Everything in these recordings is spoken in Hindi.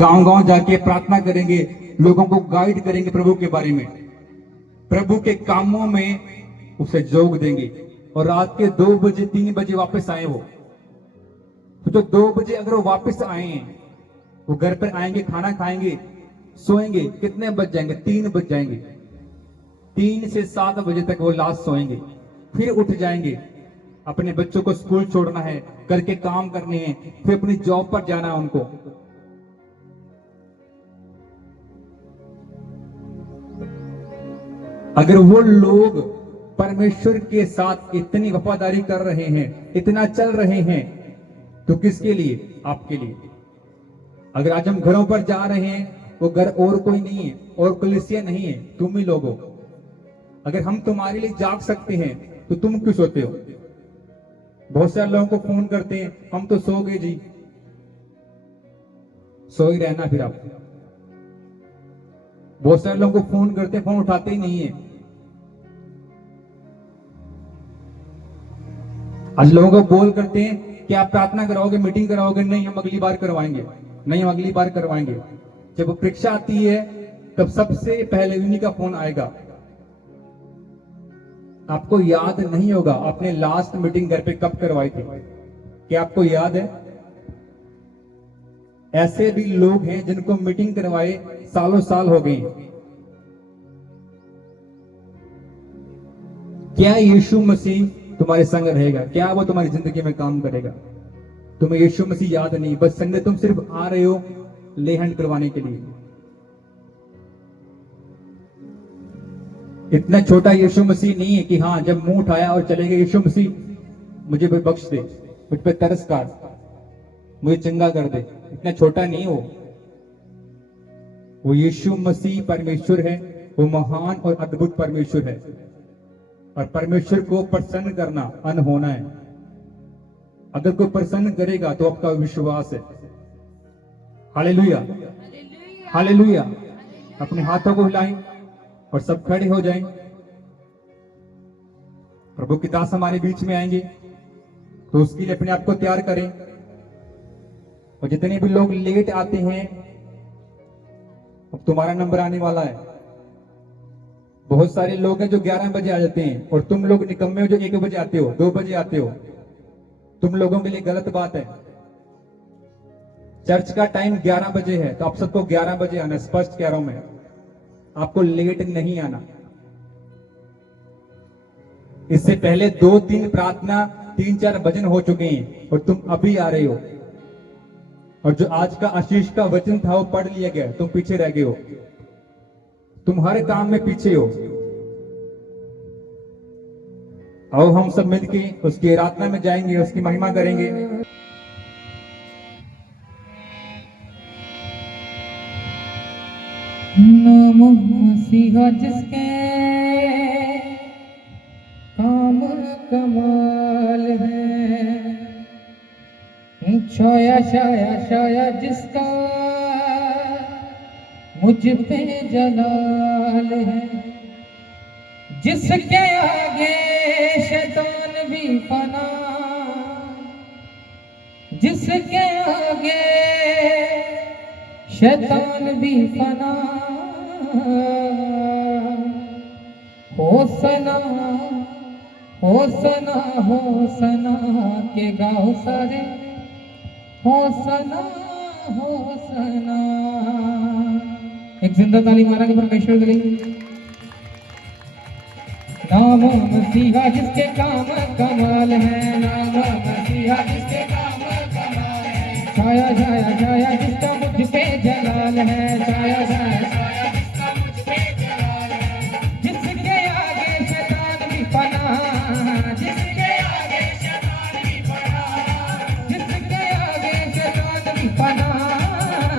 गांव गांव जाके प्रार्थना करेंगे, लोगों को गाइड करेंगे प्रभु के बारे में, प्रभु के कामों में उसे जोग देंगे। और रात के 2 बजे 3 बजे वापस आए वो, तो जो 2 बजे अगर वो वापस आए, वो घर पर आएंगे, खाना खाएंगे, सोएंगे, कितने बज जाएंगे? 3 बज जाएंगे। 3 से 7 बजे तक वो लास्ट सोएंगे, फिर उठ जाएंगे। अपने बच्चों को स्कूल छोड़ना है, करके काम करने हैं, फिर अपनी जॉब पर जाना है उनको। अगर वो लोग परमेश्वर के साथ इतनी वफादारी कर रहे हैं, इतना चल रहे हैं, तो किसके लिए? आपके लिए। अगर आज हम घरों पर जा रहे हैं, वो घर और कोई नहीं है, और कलीसिया नहीं है, तुम ही लोग हो। अगर हम तुम्हारे लिए जाग सकते हैं, तो तुम क्यों सोते हो? बहुत सारे लोगों को फोन करते हैं, हम तो सो गए जी। सो ही रहना फिर आप। बहुत सारे लोगों को फोन करते हैं, फोन उठाते ही नहीं है। आज लोगों को बोल करते हैं कि आप प्रार्थना कराओगे, मीटिंग कराओगे, नहीं हम अगली बार करवाएंगे, नहीं हम अगली बार करवाएंगे। जब वो परीक्षा आती है, तब सबसे पहले उन्हीं का फोन आएगा। आपको याद नहीं होगा आपने लास्ट मीटिंग घर पे कब करवाई थी? क्या आपको याद है? ऐसे भी लोग हैं जिनको मीटिंग करवाए सालों साल हो गए। क्या यीशु मसीह तुम्हारे संग रहेगा? क्या वो तुम्हारी जिंदगी में काम करेगा? तुम्हें यीशु मसीह याद नहीं, बस संडे तुम सिर्फ आ रहे हो ले हैंड करवाने के लिए। इतना छोटा यीशु मसीह नहीं है कि हाँ जब मुंह उठाया और चले गए, यीशु मसीह मुझे भी बख्श दे, मुझ पे तरस कर, मुझे चंगा कर दे। इतना छोटा नहीं हो। वो यीशु मसीह परमेश्वर है, वो महान और अद्भुत परमेश्वर है। और परमेश्वर को प्रसन्न करना अनहोना है। अगर कोई प्रसन्न करेगा तो आपका विश्वास है। Hallelujah, hallelujah. अपने हाथों को हिलाएं और सब खड़े हो जाएं। प्रभु की दास हमारे बीच में आएंगे, तो उसके लिए अपने आप को तैयार करें। और जितने भी लोग लेट आते हैं, अब तुम्हारा नंबर आने वाला है। बहुत सारे लोग हैं जो 11 बजे आ जाते हैं, और तुम लोग निकम्मे हो जो 1 बजे आते हो, 2 बजे आते हो। तुम लोगों के लिए गलत बात है। चर्च का टाइम 11 बजे है, तो आप सबको 11 बजे आना। स्पष्ट कह रहा हूं मैं, आपको लेट नहीं आना। इससे पहले 2-3 प्रार्थना, 3-4 भजन हो चुके हैं, और तुम अभी आ रहे हो। और जो आज का आशीष का वचन था वो पढ़ लिया गया, तुम पीछे रह गए हो। तुम हर काम में पीछे हो। आओ हम सब मिलके उसकी आराधना में जाएंगे, उसकी महिमा करेंगे। नाम मसीहा जिसके काम कमाल है, छाया छाया छाया जिसका मुझ पे जलाल है, जिसके आगे शैतान भी फना, जिसके आगे शैतान भी फना। होसना होसना होसना के गाओ सारे, होसना होसना। एक जिंदा ताली मारेंगे परमेश्वर के लिए। नाम मसीहा जिसके काम कमाल है, नाम मसीहा जिसके काम कमाल है, छाया छाया छाया जिसका मुझ पे जलाल है, छाया छाया छाया जिसका मुझ पे जलाल है, जिसके आगे शैतान भी फना, जिसके आगे शैतान भी फना, जिसके आगे शैतान भी फना,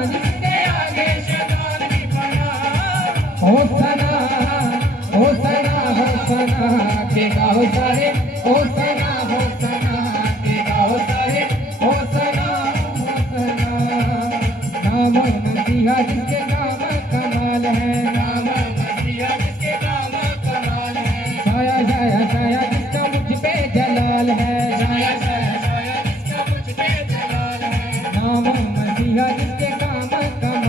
जिसके आगे शैतान भी फना। होसना होसना होसना के गाओ सारे, होसना होसना के गाओ सारे, होसना होसना। नाम मसीहा जिसके काम कमाल है, नाम मसीहा जिसके काम कमाल है, छाया छाया छाया जिसका मुझ पे जलाल है, छाया छाया छाया जिसका मुझ पे जलाल है, नाम मसीहा जिसके काम कमाल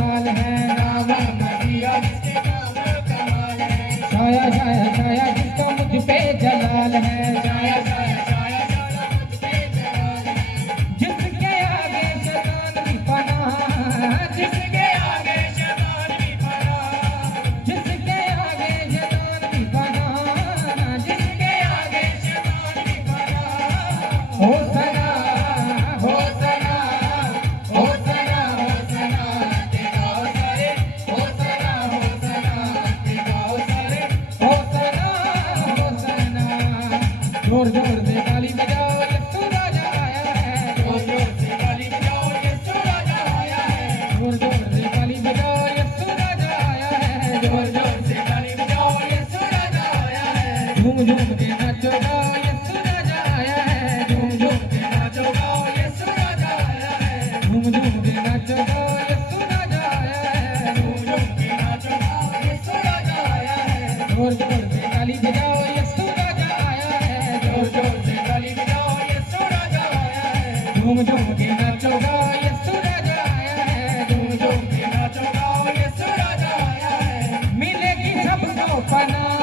जोर जोर से ताली बजाओ, यीशु राजा आया है। जोर जोर से ताली बजाओ, यीशु राजा आया है। जोर जोर से ताली बजाओ, यीशु राजा आया है। जोर जोर से ताली बजाओ, यीशु राजा आया है। झूम झूम के नाचो गाओ, यीशु राजा आया है। झूम झूम के नाचो गाओ, यीशु राजा आया है। झूम झूम के नाचो गाओ, यीशु राजा आया है। झूम झूम के नाचो गाओ, यीशु राजा आया है। जोर जोर से ताली बजाओ, यीशु राजा आया है। जोर जोर से ताली बजाओ, यीशु राजा आया है। झूम झूम के नाचो गाओ, यीशु राजा आया है। झूम झूम के नाचो गाओ, यीशु राजा आया है। मिलेगी सबको पनाह,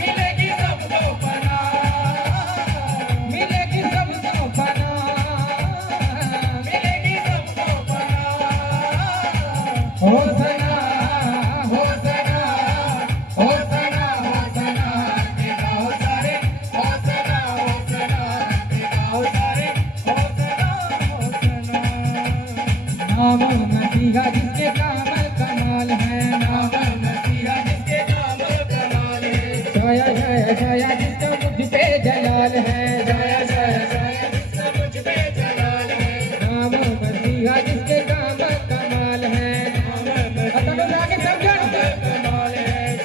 मिलेगी सबको पनाह, मिलेगी सबको पनाह, मिलेगी सबको पनाह। होसना होसना होसना होसना के गाओ सारे, होसना होसना के गाओ सारे, होसना होसना। नाम मसीहा जिसके काम कमाल है, नाम मसीहा जिसके काम कमाल है। छाया छाया छाया जिसका मुझ पे जलाल है, छाया छाया छाया जिसका मुझ पे जलाल है। नाम मसीहा जिसके काम कमाल है,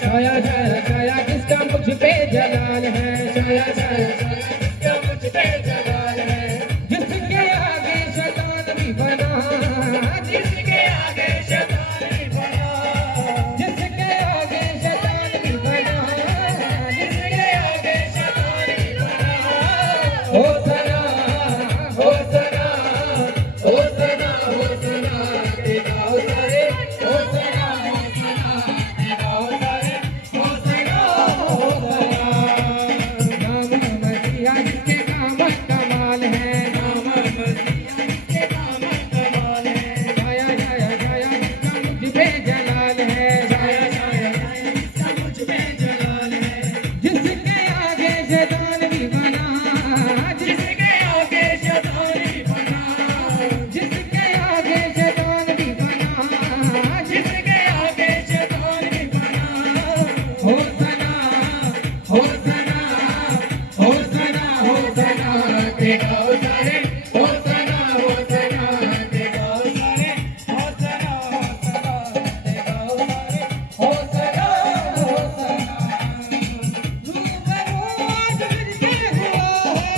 छाया छाया छाया जिसका मुझ पे जलाल है, छाया छाया छाया जिसका मुझ पे जलाल है। जिसके आगे शैतान भी बना, जिसके आगे शैतान भी बना, जिसके आगे शैतान भी बना, जिसके आगे शैतान भी बना। होसना होसना होसना होसना के गाओ सारे, होसना होसना के गाओ सारे, होसना होसना। नाम मसीहा जिसके काम कमाल है, नाम मसीहा जिसके काम कमाल है। छाया छाया छाया जिसका मुझ पे जलाल है, छाया छाया छाया जिसका मुझ पे जलाल है। जिसके आगे शैतान भी बना, जिसके आगे शैतान भी बना, जिसके आगे शैतान भी बना, जिसके आगे शैतान भी बना। होसना होसना होसना होसना के गाओ सारे, होसना होसना के गाओ सारे, होसना होसना के गाओ सारे, होसना होसना। रूबरू आज मिलके हुआ है,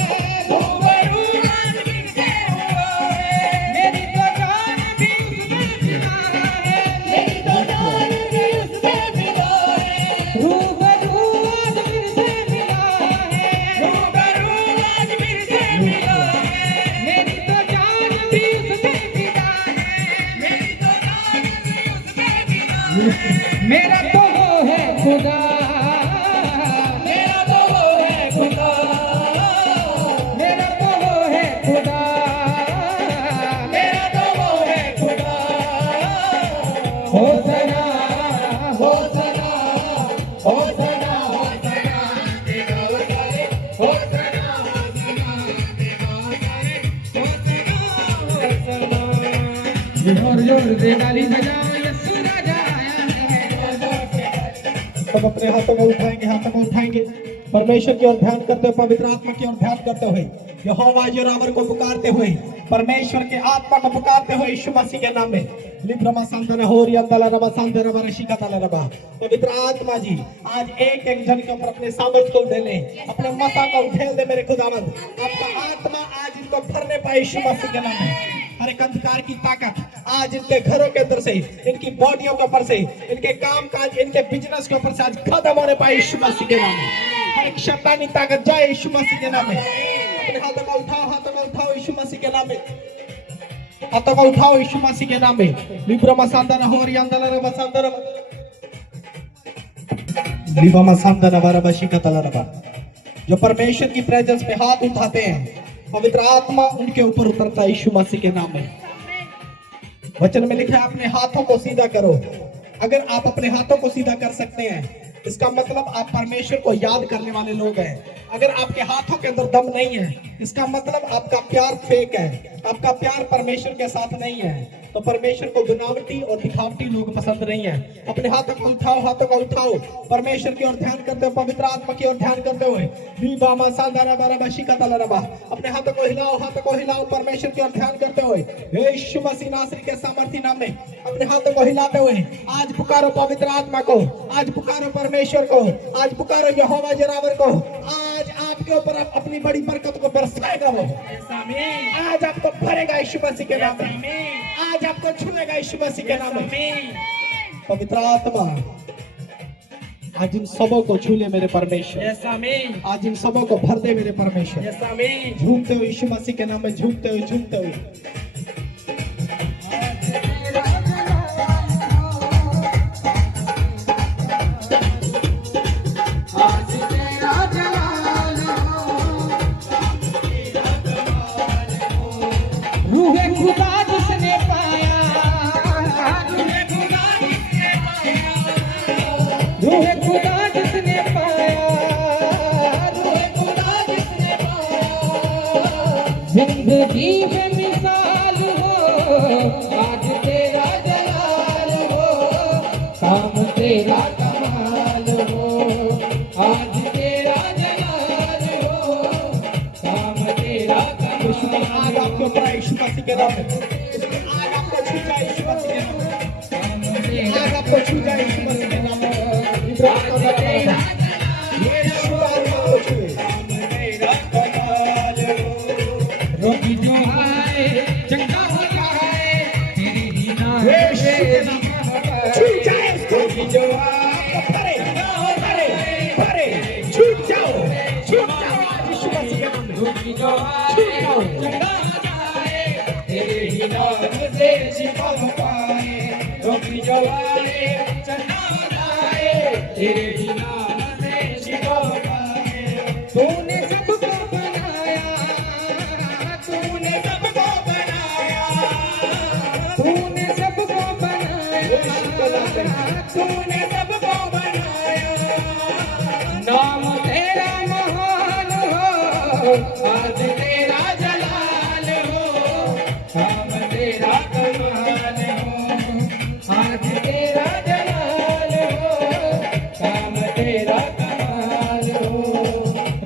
रूबरू आज मिलके हुआ है। मेरी तो जान भी उसमें मिला है, मेरी तो जान भी उसमें मिला है। रूबरू आज मिलके मिला है, रूबरू आज मिलके मिला है। मेरी तो जान भी उसमें मिला है, मेरी तो जान भी उसमें मिला है। मेरा तो वो है खुदा, मेरा तो वो है खुदा, मेरा तो वो है खुदा, मेरा तो वो है खुदा। होसना होसना होसना होसना के गाओ सारे, होसना होसना के गाओ सारे, होसना होसना। जोर जोर से ताली बजाओ, यीशु राजा आया है। जोर जोर से सब अपने हाथों में उठाएंगे परमेश्वर की ओर ध्यान करते हुए, पवित्र आत्मा की ओर ध्यान करते हुए, यहोवा यहोवा को पुकारते हुए, परमेश्वर के आत्मा को पुकारते हुए यीशु मसीह के नाम में। लिब्रमा संतन होरी अंदला रबा संतन रबा रशिका तला रबा। पवित्र आत्मा जी आज एक एक जन के ऊपर अपने सामर्थ को उठेले, अपने मसा को उठेल दे मेरे खुदावंद। आपका आत्मा आज इनको भरने पाए यीशु मसीह के नाम में। हर एक अंधकार की ताकत आज इनके घरों के अंदर से, इनकी बॉडियों के ऊपर से, इनके काम काज, इनके बिजनेस के ऊपर से आज खत्म होने पाए यीशु मसीह के नाम में। हर एक शैतानी ताकत जाए यीशु मसीह के नाम में। अपने हाथों को उठाओ यीशु मसीह के नाम में। हाथों को उठाओ यीशु मसीह के नाम में। लिब्रमा संतन होरी अंदला रबा संतन रबा लिब्रमा संतन रबा रशिका तला रबा। जो परमेश्वर की प्रेजेंस पे हाथ उठाते हैं, पवित्र आत्मा उनके ऊपर उतरता है यीशु मसीह के नाम में। वचन में लिखा है अपने हाथों को सीधा करो। अगर आप अपने हाथों को सीधा कर सकते हैं, इसका मतलब आप परमेश्वर को याद करने वाले लोग हैं। अगर आपके हाथों के अंदर दम नहीं है, इसका मतलब आपका प्यार फेक है, आपका प्यार परमेश्वर के साथ नहीं है। तो परमेश्वर को बनावटी और दिखावटी लोग पसंद नहीं है। अपने हाथों को उठाओ, हाथों को उठाओ, परमेश्वर की ओर ध्यान करते हुए, पवित्र आत्मा की ओर ध्यान करते हुए। अपने हाथों को हिलाओ, हाथों को हिलाओ, परमेश्वर की ओर ध्यान करते हुए। यीशु मसीह नासरी के सामर्थी नाम में अपने हाथों को हिलाते हुए आज पुकारो पवित्र आत्मा को, आज पुकारो परमेश्वर को, आज पुकारो यहोवा जरावर को। आज आपके ऊपर अपनी बड़ी बरकत को बरसाएगा वो। आज आपको भरेगा यीशु मसीह के नाम में, आज आपको छुएगा यीशु मसीह के नाम में। पवित्र आत्मा आज इन सबों को छू ले मेरे परमेश्वर, आज इन सबों को भर दे मेरे परमेश्वर। झूमते हुए यीशु मसीह के नाम में, झूमते हुए, झूमते हुए। रूहे खुदा जिसने पाया, रूहे खुदा जिसने पाया, रूहे खुदा जिसने पाया, जिंदगी में मिसाल हो, आज तेरा जलाल हो, काम तेरा कमाल हो, आज तेरा जलाल हो, काम तेरा कमाल। आज आपको ऊपर यीशु मसीह के नाम में, आज आपको छू जाए यीशु मसीह के नाम में, आज आपको छू जाए यीशु मसीह के नाम में। रोगी जो आए चंगा हो जाए, तेरी ही नाम छू जाए उसको, जो आपको भरे, भरे, भरे, छूट जाओ, छूट जाओ आज यीशु मसीह के नाम में। रोगी जो छूट जाओ, चंगा हो जाए, तेरे ही नाम से शिफा पाए। रोगी जो आए चंगा हो जाए, तेरे ही नाम से शिफा पाए। तूने सबको बनाया, तूने सबको बनाया, तूने सबको बनाया, तूने सबको बनाया। नाम तेरा महान हो, आज तेरा जलाल हो, काम तेरा कमाल हो, आज तेरा जलाल हो, काम तेरा कमाल हो।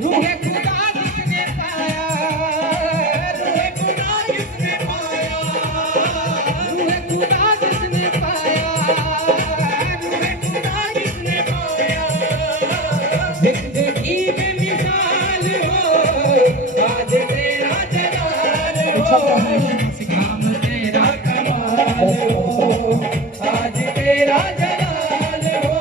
रूहे खुदा जिसने पाया, रूहे खुदा जिसने पाया, रूहे खुदा जिसने पाया, रूहे खुदा जिसने पाया, जिंदगी में मिसाल हो, आज तेरा जलाल हो, काम तेरा कमाल हो, आज तेरा जलाल हो,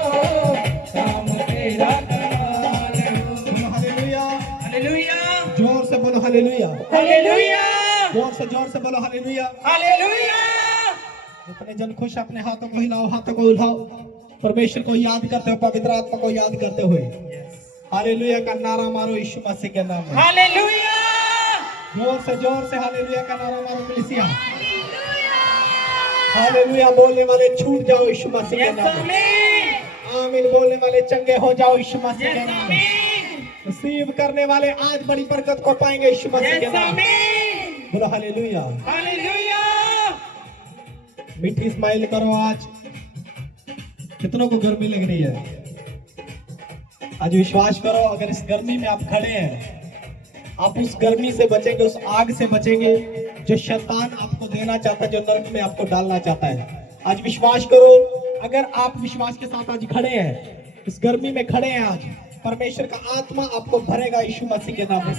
काम तेरा कमाल हो। हालेलुया, हालेलुया, जोर से बोलो हालेलुया, हालेलुया, जोर से बोलो हालेलुया। हालेलुया। जितने जन खुश अपने हाथों को हिलाओ, हाथों को उठाओ, परमेश्वर को याद करते हुए, पवित्र आत्मा को याद करते हुए हालेलुया का नारा मारो यीशु मसीह के नाम में। हालेलुया, जोर से हालेलुया का नारा मारो कलीसिया। हालेलुया बोलने वाले छूट जाओ यीशु मसीह के नाम में। आमीन बोलने वाले चंगे हो जाओ यीशु मसीह के नाम में। रिसीव करने वाले आज बड़ी बरकत को पाएंगे यीशु मसीह के नाम में। बोलो हालेलुया। हालेलुया। मीठी स्माइल करो। आज कितनों को गर्मी लग रही है? आज विश्वास करो, अगर इस गर्मी में आप खड़े हैं, आप उस गर्मी से बचेंगे, उस आग से बचेंगे जो शैतान आपको देना चाहता है, जो नर्क में आपको डालना चाहता है। आज विश्वास करो, अगर आप विश्वास के साथ आज खड़े हैं, इस गर्मी में खड़े हैं, आज परमेश्वर का आत्मा आपको भरेगा यीशु मसीह के नाम में।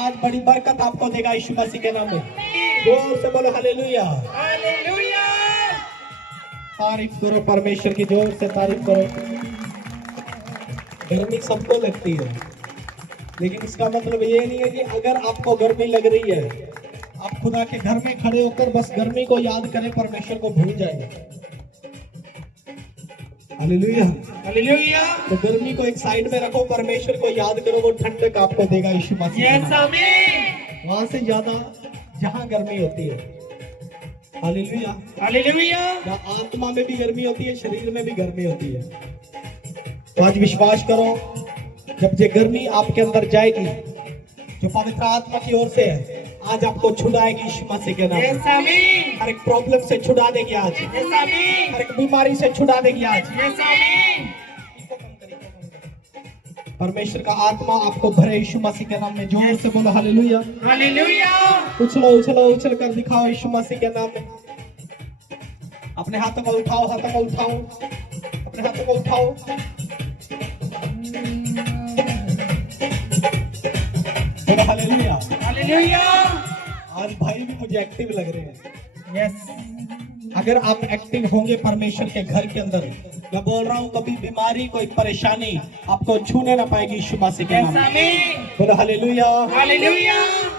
आज बड़ी बरकत आपको देगा यीशु मसीह के नाम में। जोर से बोलो हालेलुया। हालेलुया। तारीफ करो परमेश्वर की, जोर से तारीफ करो। गर्मी सबको लगती है, लेकिन इसका मतलब ये नहीं है कि अगर आपको गर्मी लग रही है, आप खुदा के घर में खड़े होकर बस गर्मी को याद करें, परमेश्वर को भूल जाएंगे। हालेलुया। हालेलुया। तो गर्मी को एक साइड में रखो, परमेश्वर को याद करो, वो ठंडक आपको देगा यीशु मसीह के नाम में। वहां से ज्यादा जहां गर्मी होती है। हालेलुया। हालेलुया। जहाँ आत्मा में भी गर्मी होती है, शरीर में भी गर्मी होती है। तो आज विश्वास करो, जब ये गर्मी आपके अंदर जाएगी, जो पवित्र आत्मा की ओर से है, आज आपको छुड़ाएगी यीशु मसीह के नाम में। यस आमीन, हर एक प्रॉब्लम से छुड़ा देगी आज, यस आमीन, हर एक बीमारी से छुड़ा देगी आज। यस आमीन। परमेश्वर का आत्मा आपको भरे यीशु मसीह के नाम में। जोर से बोलो हालेलुया। हालेलुया। उछलो उछलो उछल कर दिखाओ यीशु मसीह के नाम में। अपने हाथों को उठाओ, हाथों को उठाओ, अपने हाथों को उठाओ। बोलो हालेलुया। हालेलुया। आज भाई भी मुझे एक्टिव लग रहे हैं। यस। अगर आप एक्टिव होंगे परमेश्वर के घर के अंदर, मैं बोल रहा हूँ कभी बीमारी कोई परेशानी आपको छूने ना पाएगी यीशु मसीह के नाम यस में। आमीन। बोलो हालेलुया। हालेलुया।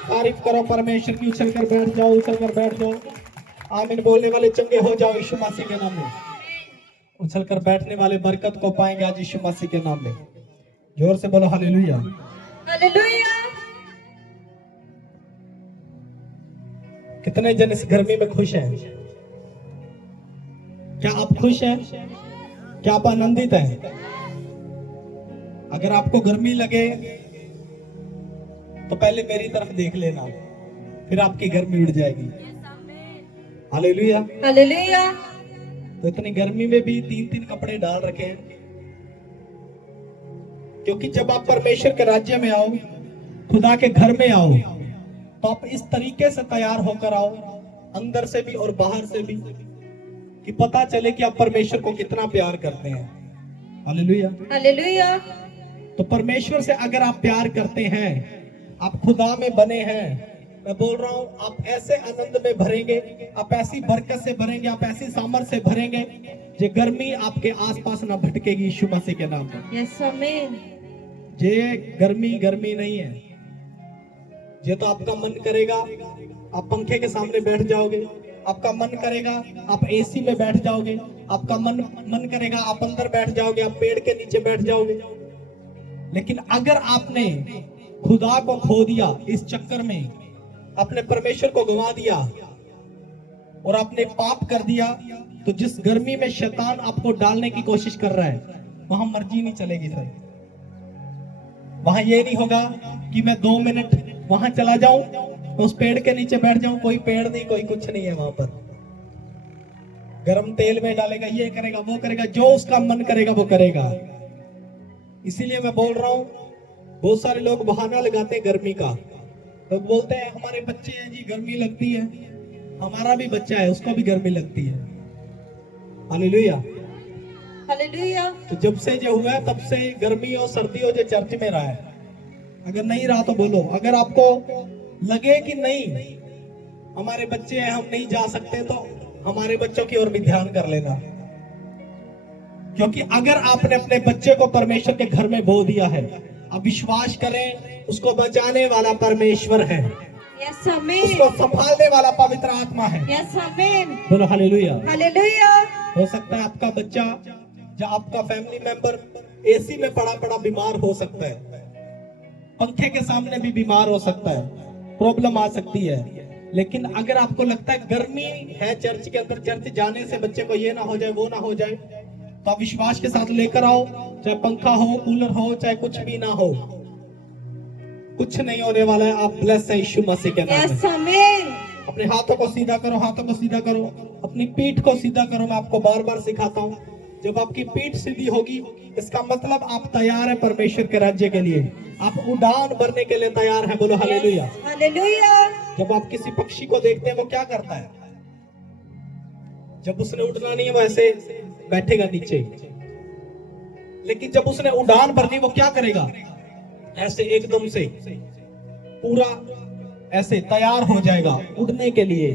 तारीफ करो परमेश्वर की। उछल कर बैठ जाओ, उछल कर बैठ जाओ। आमीन बोलने वाले चंगे हो जाओ यीशु मसीह के नाम में। उछल कर बैठने वाले बरकत को पाएंगे आज यीशु मसीह के नाम में। जोर से बोलो हालेलुया। हालेलुया। कितने जन इस गर्मी में खुश हैं? क्या आप खुश हैं? क्या आप आनंदित हैं? अगर आपको गर्मी लगे तो पहले मेरी तरफ देख लेना, फिर आपकी गर्मी उड़ जाएगी। हालेलुया। हालेलुया। तो इतनी गर्मी में भी 3-3 कपड़े डाल रखे हैं, क्योंकि जब आप परमेश्वर के राज्य में आओ, खुदा के घर में आओ, तो आप इस तरीके से तैयार होकर आओ, अंदर से भी और बाहर से भी, कि पता चले कि आप परमेश्वर को कितना प्यार करते हैं। हालेलुया। हालेलुया। तो परमेश्वर से अगर आप प्यार करते हैं, आप खुदा में बने हैं, मैं बोल रहा हूं आप ऐसे आनंद में भरेंगे, आप ऐसी बरकत से भरेंगे, आप ऐसी सामर्थ से भरेंगे, जे गर्मी आपके आसपास ना भटकेगी यीशु मसीह के नाम में। यस आमीन। जे गर्मी नहीं है, ये तो आपका मन करेगा आप पंखे के सामने बैठ जाओगे, आपका मन करेगा आप एसी में बैठ जाओगे, आपका मन करेगा आप अंदर बैठ जाओगे, आप पेड़ के नीचे बैठ जाओगे। लेकिन अगर आपने खुदा को खो दिया इस चक्कर में, अपने परमेश्वर को गवा दिया और आपने पाप कर दिया, तो जिस गर्मी में शैतान आपको डालने की कोशिश कर रहा है, वहां मर्जी नहीं चलेगी सर। वहां ये नहीं होगा कि मैं 2 मिनट वहां चला जाऊं, उस पेड़ के नीचे बैठ जाऊं, कोई पेड़ नहीं, कोई कुछ नहीं है वहां पर। गरम तेल में डालेगा, ये करेगा, वो करेगा, जो उसका मन करेगा वो करेगा। इसीलिए मैं बोल रहा हूं, बहुत सारे लोग बहाना लगाते हैं गर्मी का। लोग बोलते हैं हमारे बच्चे हैं जी, गर्मी लगती है। हमारा भी बच्चा है, उसको भी गर्मी लगती है। हालेलुया। हालेलुया। तो जब से जो हुआ है, तब से गर्मी और सर्दी हो जो चर्च में रहा है। अगर नहीं रहा तो बोलो। अगर आपको लगे कि नहीं हमारे बच्चे हैं, हम नहीं जा सकते, तो हमारे बच्चों की ओर भी ध्यान कर लेना। क्योंकि अगर आपने अपने बच्चे को परमेश्वर के घर में बो दिया है, अब विश्वास करें, उसको बचाने वाला परमेश्वर है, यस आमीन। उसको संभालने वाला पवित्र आत्मा है। यस आमीन। बोलो हालेलुया। हालेलुया। हो सकता है आपका बच्चा या आपका फैमिली मेंबर एसी में पड़ा पड़ा बीमार हो सकता है, पंखे के सामने भी बीमार हो सकता है, प्रॉब्लम आ सकती है। लेकिन अगर आपको लगता है गर्मी है चर्च के अंदर, चर्च जाने से बच्चे को ये ना हो जाए, वो ना हो जाए, तो आप विश्वास के साथ लेकर आओ। चाहे पंखा हो, कूलर हो, चाहे कुछ भी ना हो, कुछ नहीं होने वाला है। आप ब्लेस है यीशु मसीह के नाम में। यस आमीन। अपने हाथों को सीधा करो, हाथों को सीधा करो, अपनी पीठ को सीधा करो। मैं आपको बार बार सिखाता हूँ, जब आपकी पीठ सीधी होगी, इसका मतलब आप तैयार है परमेश्वर के राज्य के लिए, आप उड़ान भरने के लिए तैयार है। बोलो हालेलुया। हालेलुया। जब आप किसी पक्षी को देखते हैं, वो क्या करता है? जब उसने उड़ना नहीं है, वो ऐसे बैठेगा नीचे। लेकिन जब उसने उड़ान भरनी, वो क्या करेगा? ऐसे एकदम से पूरा ऐसे तैयार हो जाएगा उड़ने के लिए।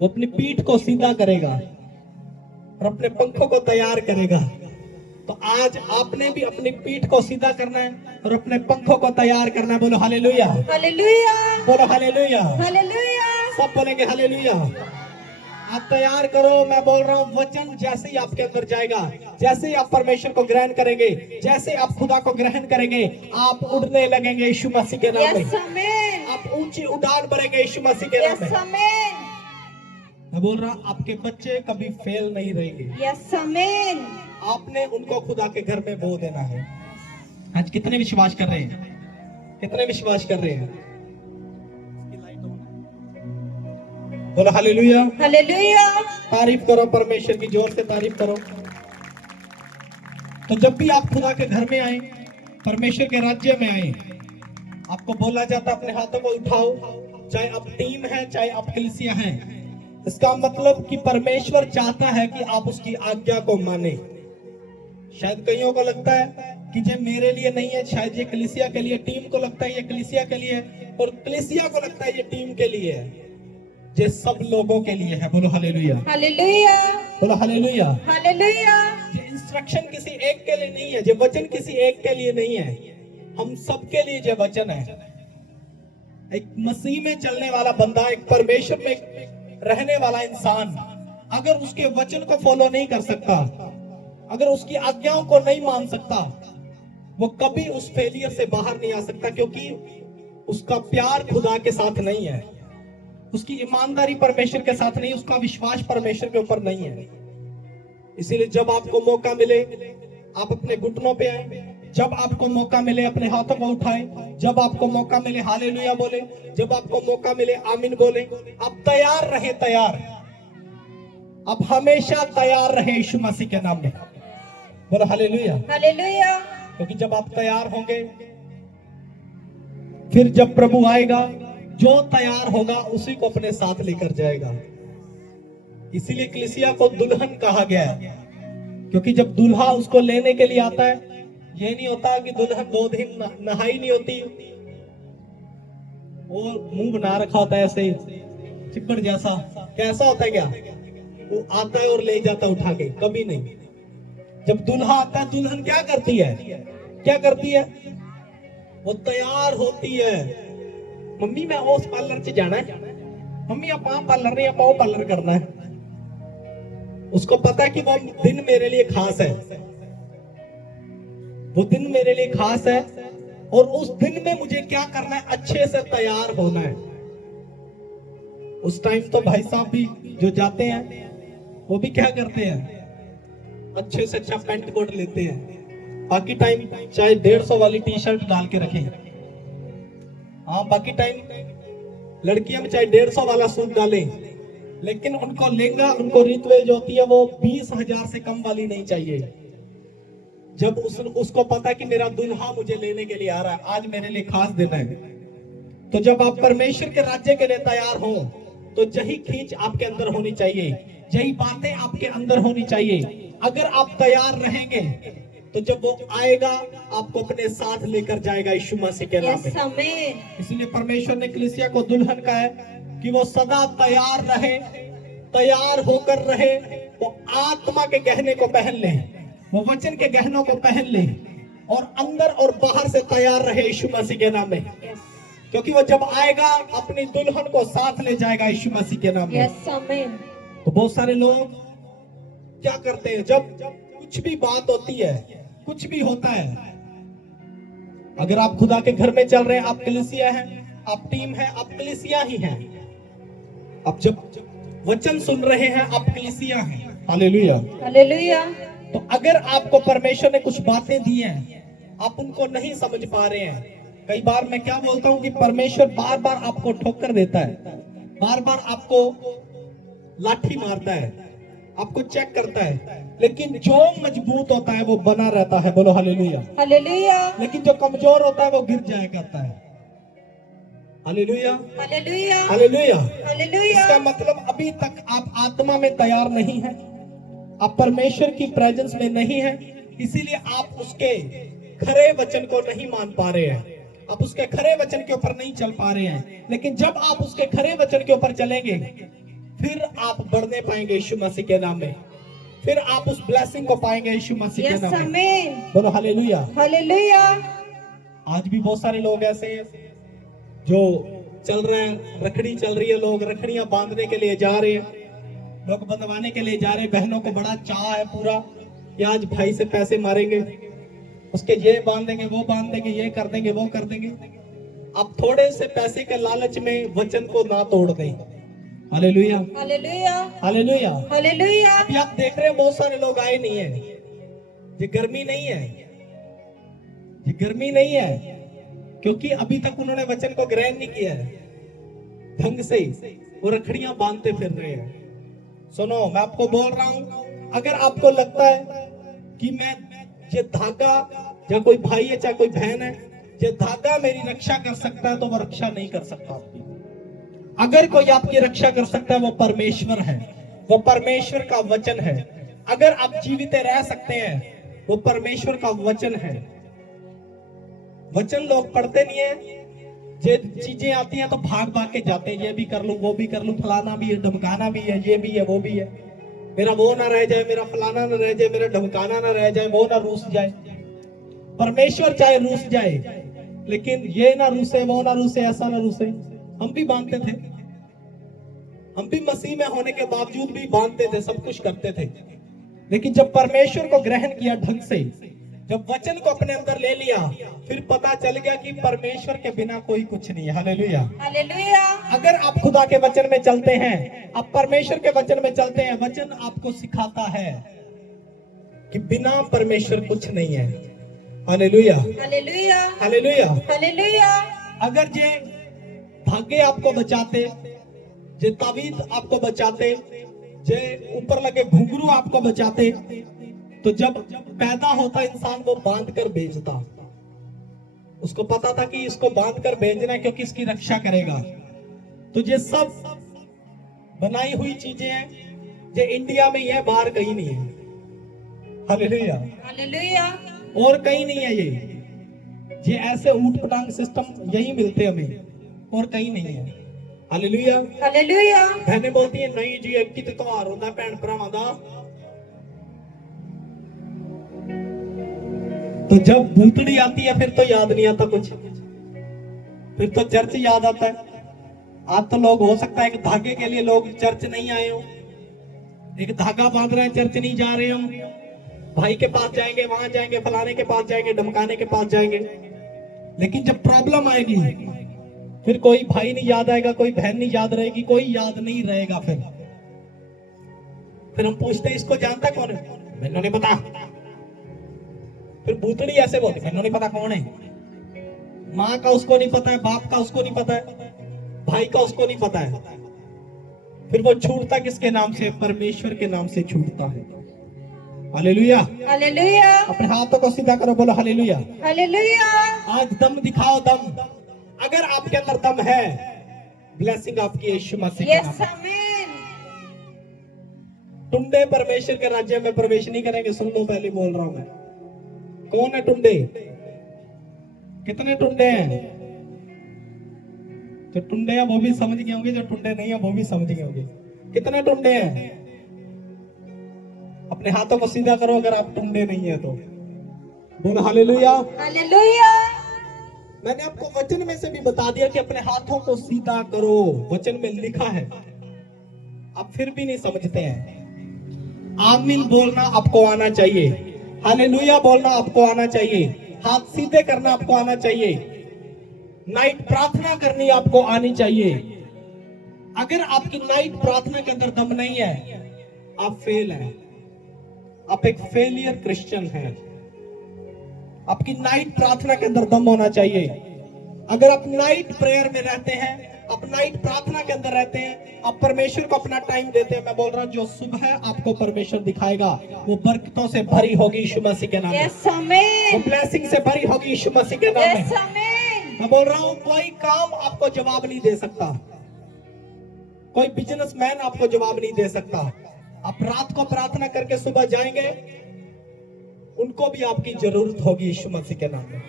वो अपनी पीठ को सीधा करेगा और अपने पंखों को तैयार करेगा। तो आज आपने भी अपनी पीठ को सीधा करना है और अपने पंखों को तैयार करना है। बोलो हालेलुया। हालेलुया। बोलो हालेलुया। हालेलुया। सब बोलेंगे हालेलुया। आप तैयार करो। मैं बोल रहा हूँ, वचन जैसे ही आपके अंदर जाएगा, जैसे ही आप परमेश्वर को ग्रहण करेंगे, जैसे आप खुदा को ग्रहण करेंगे, आप उड़ने लगेंगे यीशु मसीह के नाम में। यस आमीन। आप ऊंची उड़ान भरेंगे यीशु मसीह के नाम यस में। आमीन। मैं बोल रहा हूँ, आपके बच्चे कभी फेल नहीं रहेंगे। यस आमीन। आपने उनको खुदा के घर में बो देना है। आज कितने विश्वास कर रहे हैं? कितने विश्वास कर रहे हैं? बोलो हालेलुया। हालेलुया। तारीफ करो परमेश्वर की, जोर से तारीफ करो। तो जब भी आप खुदा के घर में आए, परमेश्वर के राज्य में आए, आपको बोला जाता है अपने हाथों को उठाओ, चाहे आप टीम है चाहे आप कलीसिया हैं। इसका मतलब कि परमेश्वर चाहता है कि आप उसकी आज्ञा को माने। शायद कईयों को लगता है कि ये मेरे लिए नहीं है, शायद ये कलीसिया के लिए, टीम को लगता है ये कलीसिया के लिए, और कलीसिया को लगता है ये टीम के लिए है। ये सब लोगों के लिए है। बोलो हालेलुया। हालेलुया। बोलो हालेलुया। हालेलुया। ये इंस्ट्रक्शन किसी एक के लिए नहीं है, ये वचन किसी एक के लिए नहीं है, हम सबके लिए ये वचन है। एक मसीह में चलने वाला बंदा, एक परमेश्वर में रहने वाला इंसान अगर उसके वचन को फॉलो नहीं कर सकता, अगर उसकी आज्ञाओं को नहीं मान सकता, वो कभी उस फेलियर से बाहर नहीं आ सकता, क्योंकि उसका प्यार खुदा के साथ नहीं है, उसकी ईमानदारी परमेश्वर के साथ नहीं, उसका विश्वास परमेश्वर के ऊपर नहीं है। इसीलिए जब आपको मौका मिले आप अपने घुटनों पे आए, जब आपको मौका मिले अपने हाथों को उठाएं, जब आपको मौका मिले हालेलुया बोले, जब आपको मौका मिले आमीन बोले। आप तैयार रहे, तैयार, आप हमेशा तैयार रहे यीशु मसीह के नाम में। बोलो हालेलुया। हालेलुया। क्योंकि जब आप तैयार होंगे, फिर जब प्रभु आएगा, जो तैयार होगा उसी को अपने साथ लेकर जाएगा। इसीलिए कलीसिया को दुल्हन कहा गया है, क्योंकि जब दूल्हा उसको लेने के लिए आता है, ये नहीं होता कि दुल्हन 2 दिन नहाई नहीं होती, वो मुंह बना रखा होता है ऐसे चिपड़ जैसा, कैसा होता है क्या, वो आता है और ले जाता है उठा के, कभी नहीं। जब दूल्हा आता है, दुल्हन क्या करती है, क्या करती है, वो तैयार होती है। मम्मी मैं उस पार्लर से जाना है, मम्मी आप पार्लर नहीं, आप पार्लर करना है। उसको पता है कि वो दिन मेरे लिए खास है, वो दिन मेरे लिए खास है, और उस दिन में मुझे क्या करना है, अच्छे से तैयार होना है। उस टाइम तो भाई साहब भी जो जाते हैं वो भी क्या करते हैं, अच्छे से अच्छा पैंट कोट लेते हैं। बाकी टाइम चाहे 150 वाली टी शर्ट डाल के रखें, हाँ बाकी टाइम लड़कियां में चाहे 150 वाला सूट डालें, लेकिन उनको लहंगा, उनको रितवेज होती है वो 20,000 से कम वाली नहीं चाहिए। जब उसको पता कि मेरा दुल्हा मुझे लेने के लिए आ रहा है, आज मेरे लिए खास दिन है, तो जब आप परमेश्वर के राज्य के लिए तैयार हो, तो यही खींच आपके अंदर होनी चाहिए, यही बातें आपके अंदर होनी चाहिए। अगर आप तैयार रहेंगे तो जब वो आएगा आपको अपने साथ लेकर जाएगा यीशु मसीह के नाम में। इसलिए परमेश्वर ने कलीसिया को दुल्हन कहा है कि वो सदा तैयार रहे, तैयार होकर रहे, वो आत्मा के गहने को पहन ले, वो वचन के गहनों को पहन ले, और अंदर और बाहर से तैयार रहे यीशु मसीह के नाम में, क्योंकि वो जब आएगा अपनी दुल्हन को साथ ले जाएगा यीशु मसीह के नाम में। तो बहुत सारे लोग क्या करते हैं, जब कुछ भी बात होती है, कुछ भी होता है, अगर आप खुदा के घर में चल रहे हैं, आप कलीसिया हैं, आप टीम है, आप कलीसिया ही हैं। आप जब वचन सुन रहे हैं, आप कलीसिया हैं। हालेलुया। हालेलुया। तो अगर आपको परमेश्वर ने कुछ बातें दी हैं, आप उनको नहीं समझ पा रहे हैं, कई बार मैं क्या बोलता हूं कि परमेश्वर बार बार आपको ठोकर देता है, बार बार आपको लाठी मारता है, आपको चेक करता है, लेकिन जो मजबूत होता है वो बना रहता है। बोलो हालेलुया। हालेलुया। लेकिन जो कमजोर होता है वो गिर जाया करता है। हालेलुया। हालेलुया। हालेलुया। हालेलुया। इसका मतलब अभी तक आप आत्मा में तैयार नहीं है, आप परमेश्वर की प्रेजेंस में नहीं है, इसीलिए आप उसके खरे वचन को नहीं मान पा रहे हैं, आप उसके खरे वचन के ऊपर नहीं चल पा रहे हैं। लेकिन जब आप उसके खरे वचन के ऊपर चलेंगे, फिर आप बढ़ने पाएंगे यीशु मसीह के नाम में, फिर आप उस ब्लेसिंग को पाएंगे यीशु मसीह के नाम में। बोलो हालेलुया। हालेलुया। आज भी बहुत सारे लोग ऐसे हैं जो चल रहे हैं, रखड़ी चल रही है, लोग रखड़ियां बांधने के लिए जा रहे हैं, लोग बंधवाने के लिए जा रहे हैं। बहनों को बड़ा चाह है पूरा कि आज भाई से पैसे मारेंगे, उसके ये बांध देंगे, वो बांध देंगे, ये कर देंगे, वो कर देंगे। आप थोड़े से पैसे के लालच में वचन को ना तोड़ दें। हालेलुया। हालेलुया। हालेलुया। हालेलुया। अभी आप देख रहे हैं बहुत सारे लोग आए नहीं है, ये गर्मी नहीं है, ये गर्मी नहीं है, क्योंकि अभी तक उन्होंने वचन को ग्रहण नहीं किया है ढंग से। वो रखड़ियां बांधते फिर रहे हैं। सुनो, मैं आपको बोल रहा हूं, अगर आपको लगता है कि मैं ये धागा, या कोई भाई है चाहे कोई बहन है, ये धागा मेरी रक्षा कर सकता है, तो वो रक्षा नहीं कर सकता आपकी। अगर कोई आपकी रक्षा कर सकता है वो परमेश्वर है, वो परमेश्वर का वचन है। अगर आप जीवित रह सकते हैं वो परमेश्वर का वचन है। वचन लोग पढ़ते नहीं है, ये चीजें आती हैं तो भाग भाग के जाते हैं, ये भी कर लूं, वो भी कर लूं, फलाना भी है, धमकाना भी है, ये भी है, वो भी है, मेरा वो ना रह जाए, मेरा फलाना ना रह जाए, मेरा धमकाना ना रह जाए, वो ना रूस जाए। परमेश्वर चाहे रूस जाए, लेकिन ये ना रूसे, वो ना रूसे, ऐसा ना रूसे। हम भी बांधते थे, हम भी मसीह में होने के बावजूद भी बांधते थे, सब कुछ करते थे। लेकिन जब परमेश्वर को ग्रहण किया ढंग से, जब वचन को अपने अंदर ले लिया, फिर पता चल गया कि परमेश्वर के बिना कोई कुछ नहीं है। Hallelujah, hallelujah. अगर आप खुदा के वचन में चलते हैं, आप परमेश्वर के वचन में चलते हैं, वचन आपको सिखाता है कि बिना परमेश्वर कुछ नहीं है। Hallelujah, hallelujah. हालेलुया। हालेलुया। अगर ये धागे आपको बचाते, ये तावीज आपको बचाते, ये ऊपर लगे घुंघरू आपको बचाते, तो जब पैदा होता इंसान वो बांध कर भेजता। उसको पता था कि इसको बांध कर भेजना है क्योंकि इसकी रक्षा करेगा। तो ये सब बनाई हुई चीजें हैं, ये इंडिया में है, बाहर कहीं नहीं है। Hallelujah, hallelujah. और कहीं नहीं है। ये ऐसे ऊट पटांग सिस्टम यही मिलते हमें, और कहीं नहीं है। हालेलुया। हालेलुया। बहने बोलती है नहीं जी, एक ही त्योहार होता है भैन भरावां दा। तो जब भूतड़ी आती है फिर तो याद नहीं आता कुछ, फिर तो चर्च याद आता है। आज तो लोग, हो सकता है एक धागे के लिए लोग चर्च नहीं आए हो, एक धागा बांध रहे हैं, चर्च नहीं जा रहे हम, भाई के पास जाएंगे, वहां जाएंगे, फलाने के पास जाएंगे, धमकाने के पास जाएंगे। लेकिन जब प्रॉब्लम आएगी फिर कोई भाई नहीं याद आएगा, कोई बहन नहीं याद रहेगी, कोई याद नहीं रहेगा। फिर हम पूछते हैं इसको जानता कौन है? मैंने नहीं पता। फिर भूतड़ी ऐसे बोलती, मैंने नहीं पता कौन है। माँ का उसको नहीं पता है, बाप का उसको नहीं पता है, भाई का उसको नहीं पता है। फिर वो छूटता किसके नाम से? परमेश्वर के नाम से छूटता है। हालेलुया। हालेलुया। अपने हाथों को सीधा करो, बोलो हालेलुया। हालेलुया। आज दम दिखाओ, दम। अगर आपके अंदर दम है, ब्लेसिंग आपकी यीशु मसीह के नाम यस में। आमीन। टुंडे परमेश्वर के राज्य में प्रवेश नहीं करेंगे। सुन लो, पहले बोल रहा हूं मैं। कौन है टुंडे? कितने टुंडे हैं? जो टुंडे हैं वो भी समझ गए होंगे, जो टुंडे नहीं है वो भी समझ गए होंगे। कितने टुंडे हैं? अपने हाथों को सीधा करो अगर आप टुंडे नहीं है तो। बोलो हालेलुया। हालेलुया। मैंने आपको वचन में से भी बता दिया कि अपने हाथों को सीधा करो, वचन में लिखा है। आप फिर भी नहीं समझते हैं। आमीन बोलना आपको आना चाहिए, हालेलुया बोलना आपको आना चाहिए, हाथ सीधे करना आपको आना चाहिए, नाइट प्रार्थना करनी आपको आनी चाहिए। अगर आपकी नाइट प्रार्थना के अंदर दम नहीं है, आप फेल हैं, आप एक फेलियर क्रिश्चियन हैं। आपकी नाइट प्रार्थना के अंदर दम होना चाहिए। अगर आप नाइट प्रेयर में रहते हैं, आप नाइट प्रार्थना के अंदर रहते हैं, आप परमेश्वर को अपना टाइम देते हैं, मैं बोल रहा हूं जो सुबह आपको परमेश्वर दिखाएगा वो बरकतों से भरी होगी यीशु मसीह के नाम में। यस आमीन। वो ब्लेसिंग से भरी होगी यीशु मसीह के नाम यस में। आमीन। मैं बोल रहा हूं कोई काम आपको जवाब नहीं दे सकता, कोई बिजनेसमैन आपको जवाब नहीं दे सकता। आप रात को प्रार्थना करके सुबह जाएंगे, उनको भी आपकी जरूरत होगी यीशु मसीह के नाम में।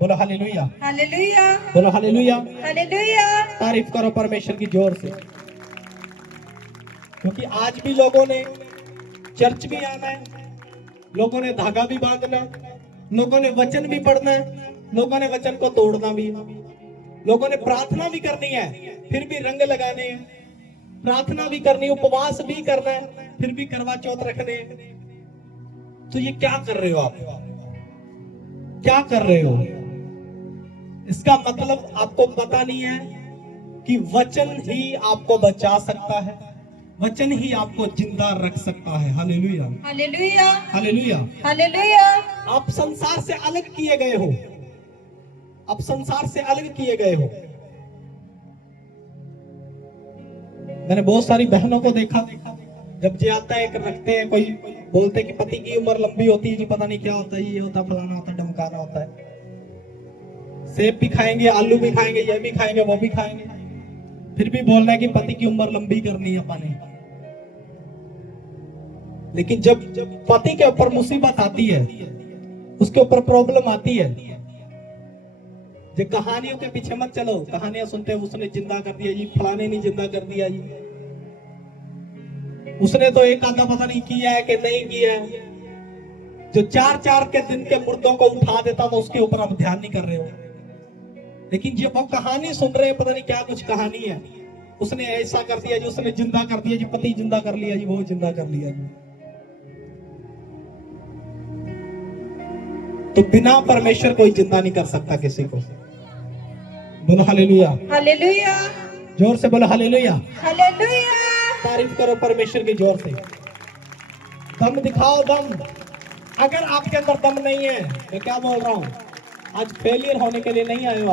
बोलो हालेलुया। हालेलुया। बोलो हालेलुया। हालेलुया। तारीफ करो परमेश्वर की जोर से। क्योंकि आज भी लोगों ने चर्च भी आना है, लोगों ने धागा भी बांधना है, लोगों ने वचन भी पढ़ना है, लोगों ने वचन को तोड़ना भी है, लोगों ने प्रार्थना भी करनी है, फिर भी रंग लगाने हैं, प्रार्थना भी करनी, उपवास भी करना है, फिर भी करवा चौथ रखने हैं। तो ये क्या कर रहे हो आप? क्या कर रहे हो? इसका मतलब आपको पता नहीं है कि वचन ही आपको बचा सकता है, वचन ही आपको जिंदा रख सकता है। हालेलुया। हालेलुया। हालेलुया। हालेलुया। आप संसार से अलग किए गए हो, आप संसार से अलग किए गए हो। मैंने बहुत सारी बहनों को देखा, जब जे आता है रखते हैं, कोई बोलते हैं कि पति की उम्र लंबी होती है जी, पता नहीं क्या होता है, ये होता फलाना होता है ढमकाना होता है। सेब भी खाएंगे, आलू भी खाएंगे, ये भी खाएंगे, वो भी खाएंगे, फिर भी बोलना है कि पति की उम्र लंबी करनी है अपने। लेकिन जब पति के ऊपर मुसीबत आती है, उसके ऊपर प्रॉब्लम आती है, जो कहानियों के पीछे मत चलो। कहानियां सुनते हैं उसने जिंदा कर दिया जी, फलाने ने जिंदा कर दिया जी, उसने तो एक आधा पता नहीं किया है कि नहीं किया है। जो 4-4 के दिन के मुर्दों को उठा देता था, उसके ऊपर आप ध्यान नहीं कर रहे हो। लेकिन जब वो कहानी सुन रहे हैं, पता नहीं क्या कुछ कहानी है, उसने ऐसा कर दिया जी, उसने जिंदा कर दिया जी, पति जिंदा कर लिया जी, वो जिंदा कर लिया जी। तो बिना परमेश्वर कोई जिंदा नहीं कर सकता किसी को। बोलो हालेलुया, हालेलुया, जोर से बोलो हालेलुया। हालेलुया। तारीफ करो परमेश्वर की जोर से। दम दिखाओ, दम। अगर आपके अंदर दम नहीं है, मैं क्या बोल रहा हूँ, आज फेलियर होने के लिए नहीं आए हो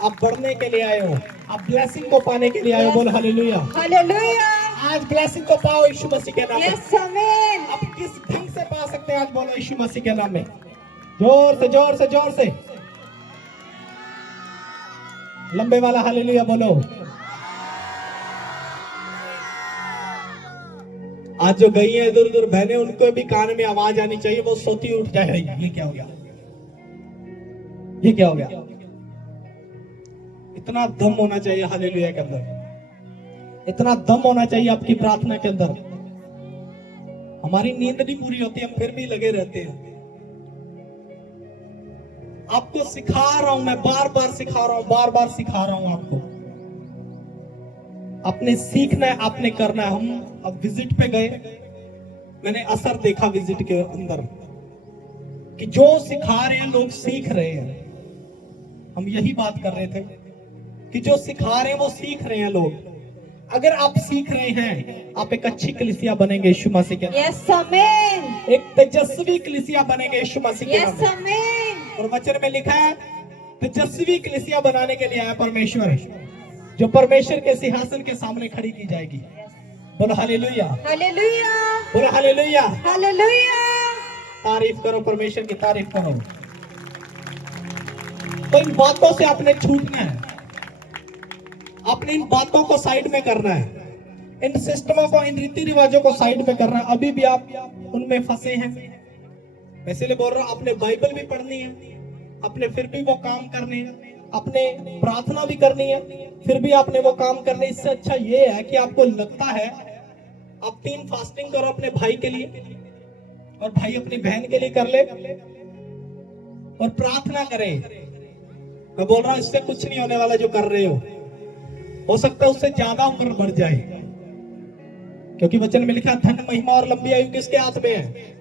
आप बढ़ने के लिए आए हो, आप ब्लेसिंग को पाने के लिए आए हो। बोलो हालेलुया, हालेलुया। आज ब्लेसिंग को पाओ यीशु मसीह के नाम में। यस आमीन। आप किस ढंग से पा सकते हैं, आज बोलो यीशु मसीह के नाम में, जोर से जोर से जोर से। लंबे वाला हालेलुया बोलो। आज जो गई है इधर उधर बहने, उनको भी कान में आवाज आनी चाहिए, वो सोती उठ जाए, ये क्या हो गया, ये क्या हो गया। इतना दम होना चाहिए हालेलुया के अंदर, इतना दम होना चाहिए आपकी प्रार्थना के अंदर। हमारी नींद नहीं पूरी होती, हम फिर भी लगे रहते हैं। आपको सिखा रहा हूं मैं, बार बार सिखा रहा हूं, बार बार सिखा रहा हूं आपको। आपने सीखना है, आपने करना है। हम अब विजिट पे गए, मैंने असर देखा विजिट के अंदर कि जो सिखा रहे हैं लोग सीख रहे हैं। हम यही बात कर रहे थे कि जो सिखा रहे हैं वो सीख रहे हैं लोग। अगर आप सीख रहे हैं, आप एक अच्छी कलीसिया बनेंगे यीशु मसीह के नाम। यस आमीन। एक तेजस्वी कलीसिया बनेंगे यीशु मसीह के नाम। यस आमीन। और वचन में लिखा है, तेजस्वी कलीसिया बनाने के लिए आया परमेश्वर, जो परमेश्वर के सिंहासन के सामने खड़ी की जाएगी। बोलो हालेलुया, हालेलुया, बोलो हालेलुया। हालेलुया। तारीफ करो परमेश्वर की, तारीफ करो। तो इन बातों से आपने छूटना है, आपने इन बातों को साइड में करना है, इन सिस्टमों को, इन रीति रिवाजों को साइड में करना है। अभी भी आप उनमें फंसे हैं। मैं इसलिए बोल रहा हूं, आपने बाइबल भी पढ़नी है, आपने फिर भी वो काम करने हैं, आपने प्रार्थना भी करनी है, फिर भी आपने वो काम करने। इससे अच्छा ये है कि आपको लगता है आप 3 फास्टिंग करो अपने भाई के लिए, और भाई अपनी बहन के लिए कर ले, और प्रार्थना करे। मैं बोल रहा हूं, इससे कुछ नहीं होने वाला जो कर रहे हो सकता है उससे ज्यादा उम्र बढ़ जाए, क्योंकि वचन में लिखा, धन महिमा और लंबी आयु किसके हाथ में है?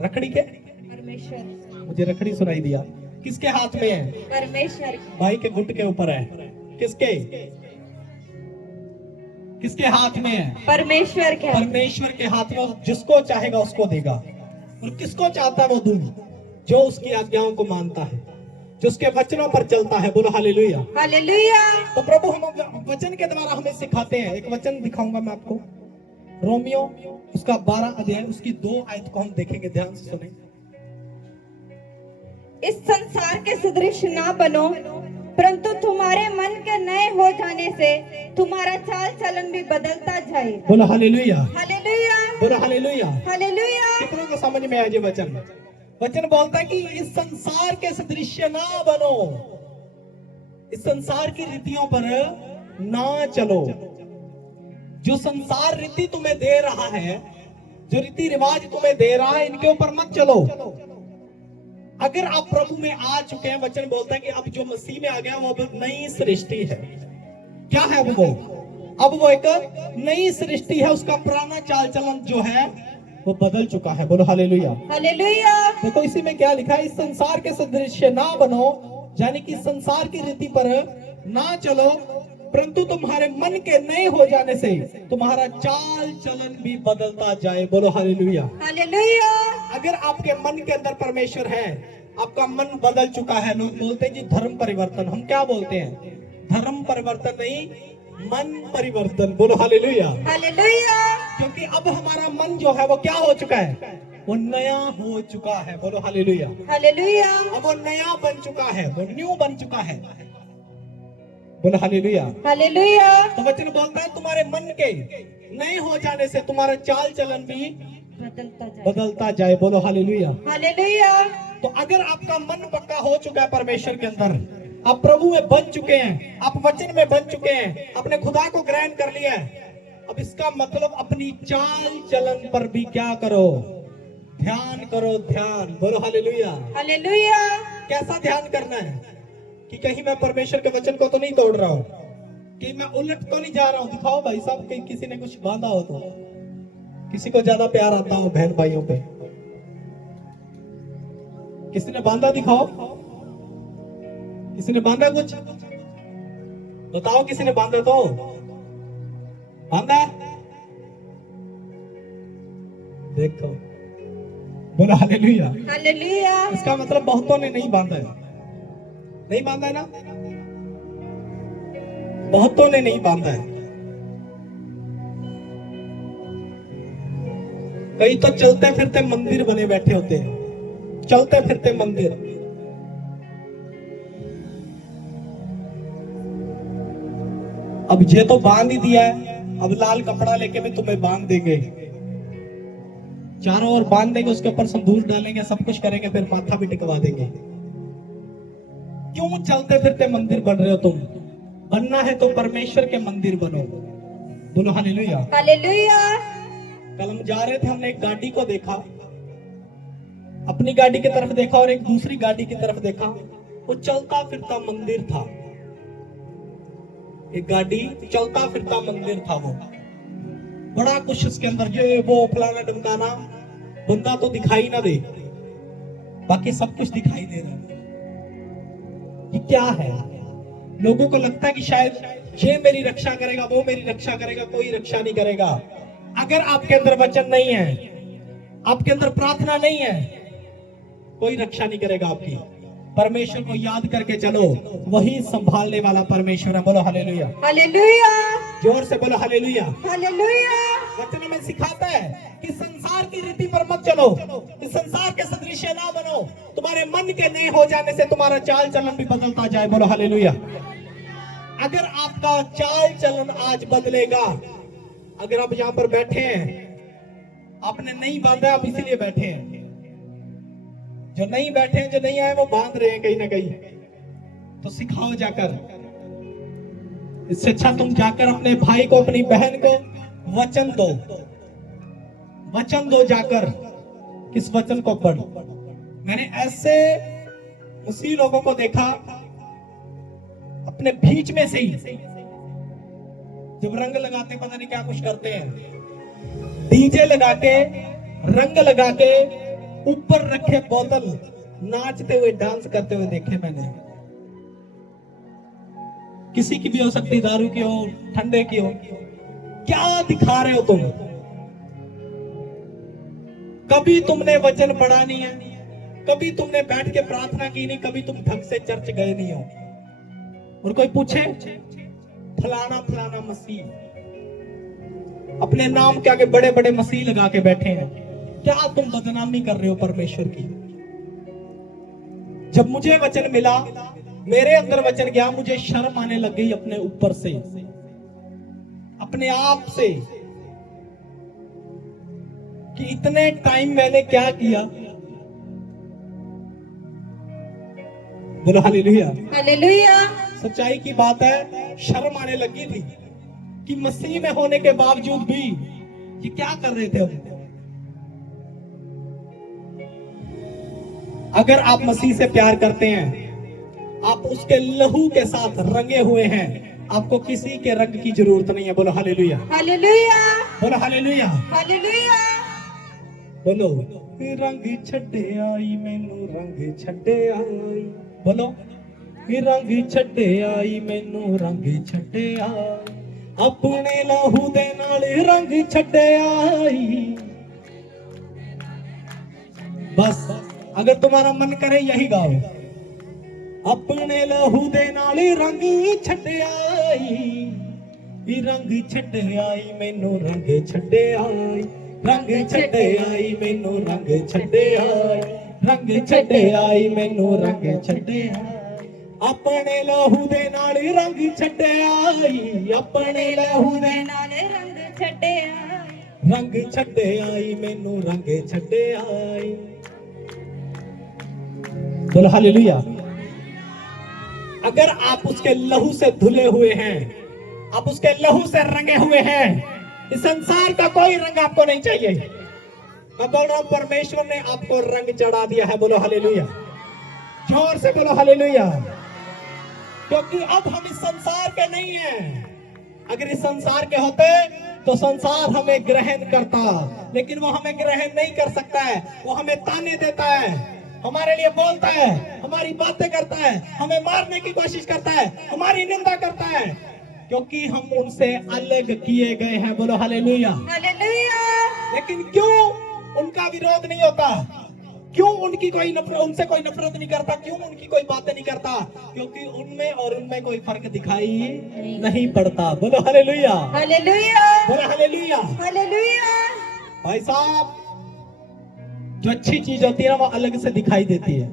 रखड़ी के, परमेश्वर। मुझे रखड़ी सुनाई दिया, किसके हाथ में है? परमेश्वर। भाई के गुट के ऊपर है। किसके, किसके हाथ में है? परमेश्वर के। परमेश्वर के हाथ में। जिसको चाहेगा उसको देगा, और किसको चाहता है वो दूंगा, जो उसकी आज्ञाओं को मानता है, जो उसके वचनों पर चलता है। बोलो हालेलुया, हालेलुया। तो प्रभु हम वचन के द्वारा हमें सिखाते हैं। एक वचन दिखाऊंगा मैं आपको, रोमियो उसका 12 अध्याय, उसकी 2 आयत को हम देखेंगे, ध्यान से सुने। इस संसार के सदृश ना बनो, परंतु तुम्हारे मन के नए हो जाने से तुम्हारा चाल चलन भी बदलता जाए। बोलो हालेलुया, हालेलुया, बोलो हालेलुया। हालेलुया। कितनों को समझ में आया ये वचन? वचन बोलता है कि इस संसार के सदृश ना बनो, इस संसार की रीतियों पर ना चलो। जो संसार रीति तुम्हें दे रहा है, जो रीति रिवाज तुम्हें दे रहा है, इनके ऊपर मत चलो। अगर आप प्रभु में आ चुके हैं, वचन बोलता है कि अब जो मसीह में आ गया वो अब नई सृष्टि है। क्या है वो? अब वो एक नई सृष्टि है, उसका पुराना चाल चलन जो है वो बदल चुका है। बोलो हालेलुया, हालेलुया। देखो इसी में क्या लिखा है, इस संसार के सदृश ना बनो, यानी कि संसार की रीति पर ना चलो, परंतु तुम्हारे मन के नए हो जाने से तुम्हारा चाल चलन भी बदलता जाए। बोलो हालेलुया, हालेलुया। अगर आपके मन के अंदर परमेश्वर है, आपका मन बदल चुका है। लोग बोलते हैं जी धर्म परिवर्तन, हम क्या बोलते हैं? धर्म परिवर्तन नहीं, मन परिवर्तन। बोलो हालेलुया। हालेलुया। क्योंकि अब हमारा मन जो है वो क्या हो चुका है, वो नया हो चुका है। बोलो हालेलुया। हालेलुया। अब वो नया बन चुका है, वो न्यू बन चुका है। बोलो हालेलुया। हालेलुया। तो वचन बोलता है तुम्हारे मन के नए हो जाने से तुम्हारा चाल चलन भी बदलता जाए। बोलो हालेलुया। हालेलुया। तो अगर आपका मन पक्का हो चुका है परमेश्वर के अंदर, आप प्रभु में बन चुके हैं, आप वचन में बन चुके हैं, अपने खुदा को ग्रहण कर लिया है, अब इसका मतलब अपनी चाल चलन पर भी क्या करो, ध्यान करो। ध्यान। बोलो हालेलुया। हालेलुया। कैसा ध्यान करना है कि कहीं मैं परमेश्वर के वचन को तो नहीं तोड़ रहा हूं, कि मैं उलट तो नहीं जा रहा हूं। दिखाओ भाई साहब, कहीं किसी ने कुछ बांधा हो तो, किसी को ज्यादा प्यार आता हो बहन भाइयों पे, किसी ने बांधा, दिखाओ। किसी ने बांधा कुछ, बताओ किसी ने बांधा तो, बांधा है? देखो। बोला हालेलुया। हालेलुया। इसका मतलब बहुतों ने नहीं बांधा है। नहीं बांधा है ना, बहुतों ने नहीं बांधा है। कई तो चलते फिरते मंदिर बने बैठे होते हैं, चलते फिरते मंदिर। अब ये तो बांध ही दिया है, अब लाल कपड़ा लेके भी तुम्हें बांध देंगे, चारों ओर बांध देंगे, उसके ऊपर संदूर डालेंगे, सब कुछ करेंगे, फिर माथा भी टिकवा देंगे। क्यों चलते फिरते मंदिर बन रहे हो तुम? बनना है तो परमेश्वर के मंदिर बनो। बोलो हालेलुया। हालेलुया। कल हम जा रहे थे, हमने एक गाड़ी को देखा, अपनी गाड़ी की तरफ देखा और एक दूसरी गाड़ी की तरफ देखा, वो चलता फिरता मंदिर था। एक गाड़ी चलता फिरता मंदिर था, वो बड़ा कुछ उसके अंदर, ये वो फलाना ढमकाना, बंदा तो दिखाई ना दे, बाकी सब कुछ दिखाई दे रहा है। ये क्या है? लोगों को लगता है कि शायद ये मेरी रक्षा करेगा, वो मेरी रक्षा करेगा, कोई रक्षा नहीं करेगा। अगर आपके अंदर वचन नहीं है, आपके अंदर प्रार्थना नहीं है, कोई रक्षा नहीं करेगा आपकी। परमेश्वर को याद करके चलो, वही संभालने वाला परमेश्वर है। बोलो हालेलुया। हालेलुया। जोर से बोलो हालेलुया। हालेलुया। वचन में सिखाता है कि संसार की रीति पर मत चलो, इस संसार के सदृश ना बनो, तुम्हारे मन के नए हो जाने से तुम्हारा चाल चलन भी बदलता जाए। बोलो हालेलुया। अगर आपका चाल चलन आज बदलेगा, अगर आप यहाँ पर बैठे हैं, आपने नहीं बांधा, आप इसीलिए बैठे हैं। जो नहीं बैठे हैं, जो नहीं आए, वो बांध रहे हैं कहीं ना कहीं। तो सिखाओ जाकर। इससे अच्छा तुम जाकर अपने भाई को, अपनी बहन को वचन दो, वचन दो जाकर। किस वचन को पढ़? मैंने ऐसे उसी लोगों को देखा, अपने बीच में से ही जब रंग लगाते, पता नहीं क्या कुछ करते हैं, डीजे लगा के, रंग लगा के, ऊपर रखे बोतल, नाचते हुए, डांस करते हुए देखे मैंने। किसी की भी हो सकती, दारू की हो, ठंडे की हो। क्या दिखा रहे हो तुम? कभी तुमने वचन पढ़ा नहीं है, कभी तुमने बैठ के प्रार्थना की नहीं, कभी तुम ढंग से चर्च गए नहीं हो। और कोई पूछे फलाना फलाना मसीह, अपने नाम के आगे बड़े बड़े मसीह लगा के बैठे हैं। क्या तुम बदनामी कर रहे हो परमेश्वर की? जब मुझे वचन मिला, मेरे अंदर वचन गया, मुझे शर्म आने लग गई अपने ऊपर से, अपने आप से, कि इतने टाइम मैंने क्या किया। बोलो हालेलुया। हालेलुया। सच्चाई की बात है, शर्म आने लगी थी कि मसीह में होने के बावजूद भी ये क्या कर रहे थे हम। अगर आप मसीह से प्यार करते हैं, आप उसके लहू के साथ रंगे हुए हैं, आपको किसी के रंग की जरूरत नहीं है। बोलो हालेलुया। हालेलुया। बोलो हालेलुया। हालेलुया। बोलो रंग छड्डे आई मैनू, रंग छड्डे आई। बोलो रंग छड्डे आई मैनू, रंग छड्डे आई, अपने लहू दे नाल रंग छड्डे आई। बस अगर तुम्हारा मन करे यही गाओ, अपने लहू दे नाल रंग छड्डे आई, ਵੀ ਰੰਗ ਛੱਡ ਆਈ ਮੈਨੂੰ ਰੰਗ ਛੱਡ ਆਈ ਰੰਗ ਛੱਡ ਆਈ ਮੈਨੂੰ ਰੰਗ ਛੱਡ ਆਈ ਰੰਗ ਛੱਡ ਆਈ ਮੈਨੂੰ ਰੰਗ ਛੱਡ ਆਈ ਆਪਣੇ ਲਹੂ ਦੇ ਨਾਲ ਰੰਗ ਛੱਡ ਆਈ ਆਪਣੇ ਲਹੂ ਦੇ नाल रंग छड़े आई रंग छड्ड आई मैनू रंग छड्ड आई बोलो हालेलुया। अगर आप उसके लहू से धुले हुए हैं, आप उसके लहू से रंगे हुए हैं, इस संसार का कोई रंग आपको नहीं चाहिए। मैं बोल रहा हूं परमेश्वर ने आपको रंग चढ़ा दिया है। बोलो हालेलुया, जोर से बोलो हालेलुया। क्योंकि अब हम इस संसार के नहीं हैं। अगर इस संसार के होते तो संसार हमें ग्रहण करता, लेकिन वो हमें ग्रहण नहीं कर सकता है। वो हमें ताने देता है, हमारे लिए बोलता है, हमारी बातें करता है, हमें मारने की कोशिश करता है, हमारी निंदा करता है, क्योंकि हम उनसे अलग किए गए हैं। बोलो हालेलुया। हालेलुया। लेकिन क्यों उनका विरोध नहीं होता? क्यों उनकी कोई उनसे कोई नफरत नहीं करता? क्यों उनकी कोई बातें नहीं करता? क्योंकि उनमें और उनमें कोई फर्क दिखाई नहीं पड़ता। बोलो हालेलुया, हालेलुया, बोलो हालेलुया। हालेलुया। भाई साहब, जो अच्छी चीज होती है ना वो अलग से दिखाई देती है,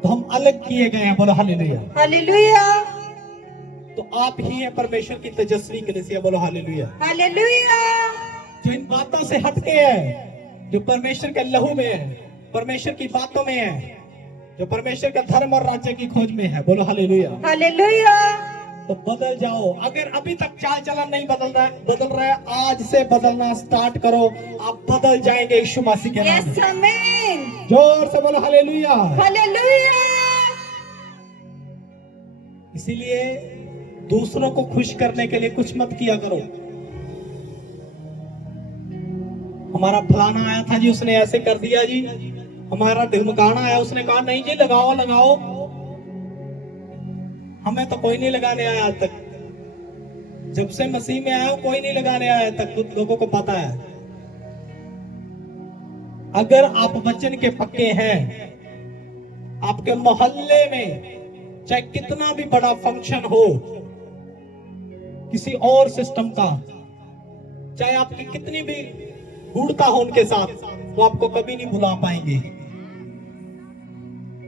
तो हम अलग किए गए हैं। बोलो हालेलुया। हालेलुया, तो आप ही हैं परमेश्वर की तेजस्वी कलीसिया। बोलो हालेलुया। हालेलुया। जो इन बातों से हटके है, जो परमेश्वर के लहू में है, परमेश्वर की बातों में है, जो परमेश्वर का धर्म और राज्य की खोज में है। बोलो हालेलुया। हालेलुया। तो बदल जाओ। अगर अभी तक चाल चलन नहीं बदल रहा है, आज से बदलना स्टार्ट करो। आप बदल जाएंगे यीशु मसीह के नाम यस, में। आमीन। जोर से बोलो हालेलुया। हालेलुया। इसीलिए दूसरों को खुश करने के लिए कुछ मत किया करो। हमारा फलाना आया था जी, उसने ऐसे कर दिया जी। हमारा ढिमकाना आया, उसने कहा नहीं जी लगाओ लगाओ। हमें तो कोई नहीं लगाने आया आज तक। जब से मसीह में आया कोई नहीं लगाने आया तक, कुछ लोगों को पता है। अगर आप वचन के पक्के हैं, आपके मोहल्ले में चाहे कितना भी बड़ा फंक्शन हो किसी और सिस्टम का, चाहे आपकी कितनी भी गूढ़ता हो उनके साथ, वो आपको कभी नहीं भुला पाएंगे।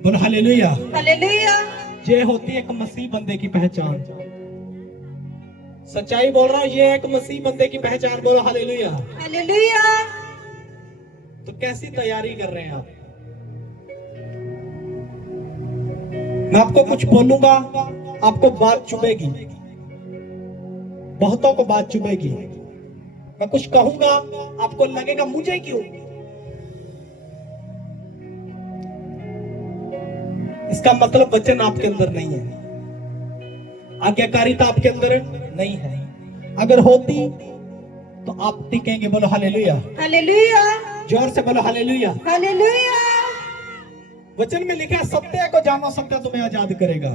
बोलो हालेलुया। हालेलुया। ये होती है एक मसीह बंदे की पहचान। सच्चाई बोल रहा हूं, ये एक मसीह बंदे की पहचान। बोलो हालेलुया। हालेलुया। तो कैसी तैयारी कर रहे हैं आप? मैं आपको कुछ बोलूंगा, आपको बात चुभेगी, बहुतों को बात चुभेगी। मैं कुछ कहूंगा, आपको लगेगा मुझे क्यों। इसका मतलब वचन आपके अंदर नहीं है, आज्ञाकारिता आपके अंदर नहीं है। अगर होती तो आप टिकेंगे। बोलो हालेलुया। हालेलुया। जोर से बोलो हालेलुया। हालेलुया। वचन में लिखा है सत्य को जानो, सत्य तुम्हें आजाद करेगा।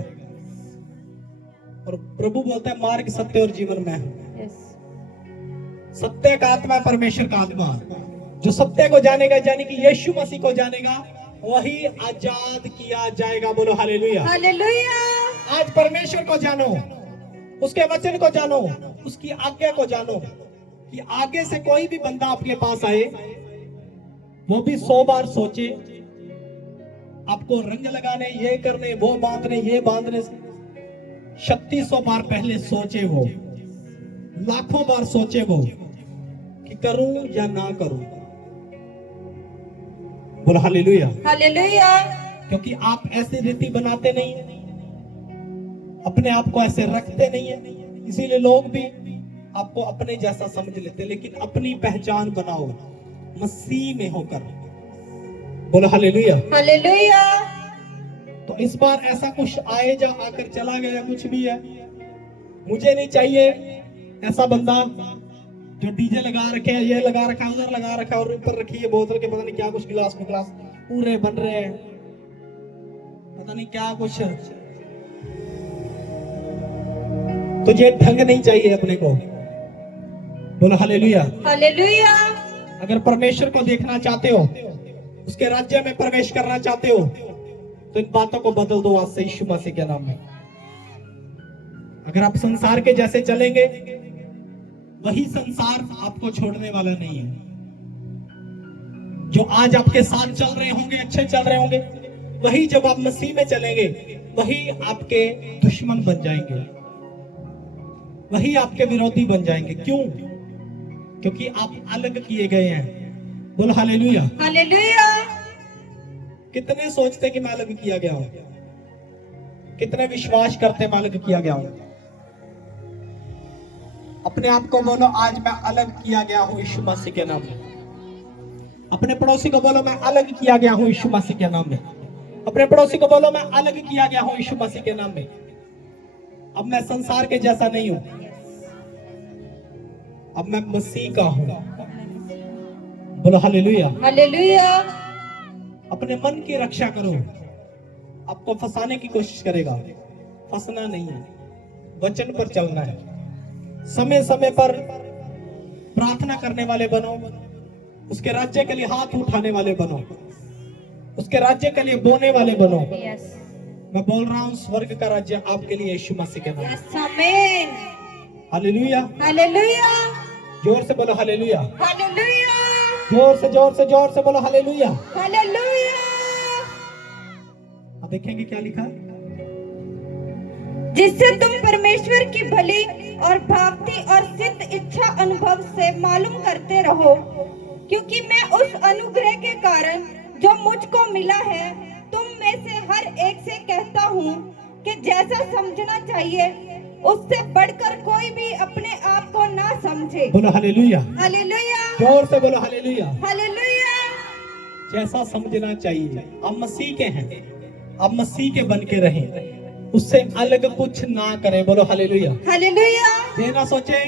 और प्रभु बोलता है मार्ग, सत्य और जीवन में हूं। यस। सत्य का आत्मा, परमेश्वर का आत्मा। जो सत्य को जानेगा, यानी कि यीशु मसीह को जानेगा, वही आजाद किया जाएगा। बोलो हालेलुया। हालेलुया। आज परमेश्वर को जानो, उसके वचन को जानो, उसकी आज्ञा को जानो, कि आगे से कोई भी बंदा आपके पास आए, वो भी 100 बार सोचे। आपको रंग लगाने, ये करने, वो बांधने, ये बांधने से 3600 बार पहले सोचे, वो लाखों बार सोचे वो, कि करूं या ना करूं। बोलो हालेलुया। हालेलुया। क्योंकि आप ऐसी रीति बनाते नहीं है, अपने आप को ऐसे रखते नहीं है, इसीलिए लोग भी आपको अपने जैसा समझ लेते। लेकिन अपनी पहचान बनाओ मसीह में होकर। बोलो हालेलुया। हालेलुया। तो इस बार ऐसा कुछ आए जा आकर चला गया कुछ भी है, मुझे नहीं चाहिए ऐसा बंदा जो डीजे लगा रखे है, ये लगा रखा है, उधर लगा रखा है, और ऊपर रखी है बोतल के पता नहीं क्या कुछ, गिलास में गिलास पूरे बन रहे हैं, पता नहीं क्या कुछ। तो ये ढंग नहीं चाहिए अपने को। बोलो हालेलुया। हालेलुया। अगर परमेश्वर को देखना चाहते हो, उसके राज्य में प्रवेश करना चाहते हो, तो इन बातों को बदल दो आज से यीशु मसीह के नाम में। अगर आप संसार के जैसे चलेंगे, वही संसार आपको छोड़ने वाला नहीं है। जो आज आपके साथ चल रहे होंगे, अच्छे चल रहे होंगे, वही जब आप मसीह में चलेंगे, वही आपके दुश्मन बन जाएंगे, वही आपके विरोधी बन जाएंगे। क्यों? क्योंकि आप अलग किए गए हैं। बोलो हालेलुया। हालेलुया। कितने सोचते कि मैं अलग किया गया हूं? कितने विश्वास करते मैं अलग किया गया हूं? अपने आप को बोलो, आज मैं अलग किया गया हूं यीशु मसीह के नाम में। अपने पड़ोसी को बोलो, मैं अलग किया गया हूं यीशु मसीह के नाम में। अपने पड़ोसी को बोलो, मैं अलग किया गया हूं यीशु मसीह के नाम में। अब मैं संसार के जैसा नहीं हूं, अब मैं मसीह का हूं। बोलो हालेलुया। हालेलुया। अपने मन की रक्षा करो। आपको फंसाने की कोशिश करेगा, फंसना नहीं है, वचन पर चलना है। समय समय पर प्रार्थना करने वाले बनो, उसके राज्य के लिए हाथ उठाने वाले बनो, उसके राज्य के लिए बोने वाले बनो। यस मैं बोल रहा हूं, स्वर्ग का राज्य आपके लिए यीशु मसीह के नाम। यस आमीन। हालेलुया। हालेलुया। जोर से बोलो हालेलुया। हालेलुया। जोर से बोलो हालेलुया। हालेलुया। अब देखेंगे क्या लिखा है। जिससे तुम परमेश्वर की भली और भावती और सिद्ध इच्छा अनुभव से मालूम करते रहो, क्योंकि मैं उस अनुग्रह के कारण जो मुझको मिला है तुम में से हर एक से कहता हूँ कि जैसा समझना चाहिए उससे बढ़कर कोई भी अपने आप को ना समझे। बोलो हालेलुया। हालेलुया। जोर से बोलो हालेलुया। हालेलुया। जैसा समझना चाहिए। आप मसीह के हैं, आप मसीह के बन के रहें, उससे अलग कुछ ना करें। बोलो हालेलुया। हालेलुया। ये ना सोचे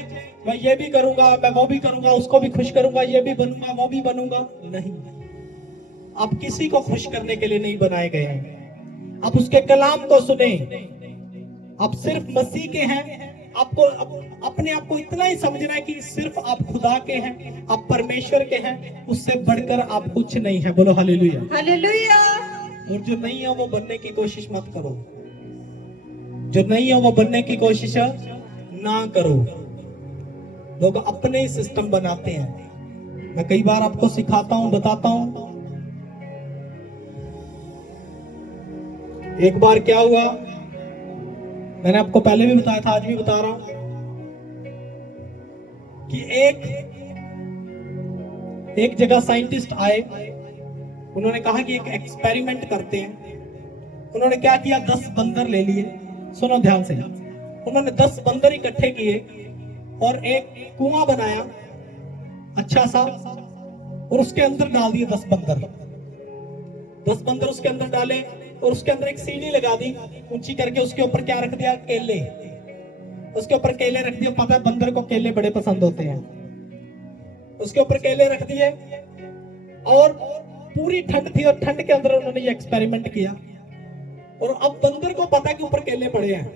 मैं ये भी करूंगा, मैं वो भी करूंगा, उसको भी खुश करूंगा, ये भी बनूंगा, वो भी बनूंगा। नहीं, आप किसी को खुश करने के लिए नहीं बनाए गए हैं। आप उसके कलाम को सुने। आप सिर्फ मसीह के हैं। आपको अपने आप को इतना ही समझना है कि सिर्फ आप खुदा के हैं, आप परमेश्वर के हैं, उससे बढ़कर आप कुछ नहीं है। बोलो हालेलुया। हालेलुया। और जो नहीं है वो बनने की कोशिश मत करो। जो नहीं है वो बनने की कोशिश ना करो। लोग अपने ही सिस्टम बनाते हैं। मैं कई बार आपको सिखाता हूं, बताता हूं। एक बार क्या हुआ, मैंने आपको पहले भी बताया था, आज भी बता रहा हूं कि एक जगह साइंटिस्ट आए। उन्होंने कहा कि एक एक्सपेरिमेंट करते हैं। उन्होंने क्या किया, 10 बंदर ले लिए। सुनो ध्यान से। उन्होंने 10 बंदर इकट्ठे किए और एक कुआं बनाया अच्छा सा, और उसके अंदर डाल दिए 10 बंदर। 10 बंदर उसके अंदर डाले और उसके अंदर एक सीढ़ी लगा दी ऊंची करके। उसके ऊपर क्या रख दिया, केले। उसके ऊपर केले रख दिए। पता है बंदर को केले बड़े पसंद होते हैं। उसके ऊपर केले रख दिए और पूरी ठंड थी और ठंड के अंदर उन्होंने ये एक्सपेरिमेंट किया। और अब बंदर को पता है कि ऊपर केले पड़े हैं।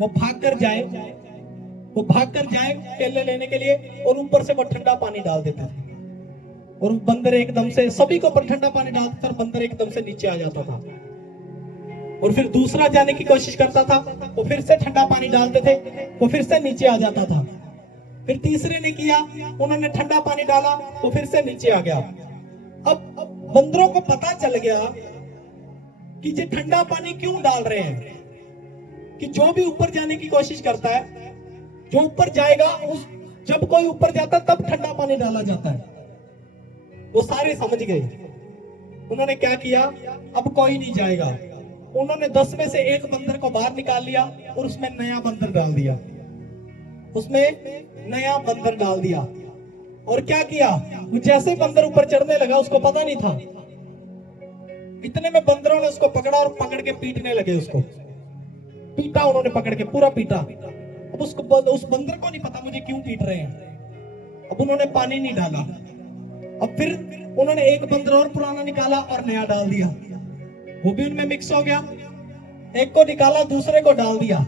वो भाग कर जाए केले लेने के लिए, और ऊपर से वो ठंडा पानी डाल देते थे। और बंदर एकदम से, सभी को ऊपर ठंडा पानी डालते थे, बंदर एकदम से नीचे आ जाता था। और फिर दूसरा जाने की कोशिश करता था, वो फिर से ठंडा पानी डालते थे, वो फिर से नीचे आ जाता था। फिर तीसरे ने किया, उन्होंने ठंडा पानी डाला, वो फिर से नीचे आ गया। अब बंदरों को पता चल गया कि ये ठंडा पानी क्यों डाल रहे हैं, कि जो भी ऊपर जाने की कोशिश करता है, जो ऊपर जाएगा, जब कोई ऊपर जाता है तब ठंडा पानी डाला जाता है। वो सारे समझ गए। उन्होंने क्या किया, अब कोई नहीं जाएगा। उन्होंने 10 में से एक बंदर को बाहर निकाल लिया और उसमें नया बंदर डाल दिया। और क्या किया, जैसे बंदर ऊपर चढ़ने लगा, उसको पता नहीं था, इतने में बंदरों ने उसको पकड़ा और पकड़ के पीटने लगे। उसको पीटा उन्होंने, पकड़ के पूरा पीटा। अब उस बंदर को नहीं पता मुझे क्यों पीट रहे हैं। अब उन्होंने पानी नहीं डाला। अब फिर उन्होंने एक बंदर और पुराना निकाला और नया डाल दिया, वो भी उनमें मिक्स हो गया। एक को निकाला, दूसरे को डाल दिया,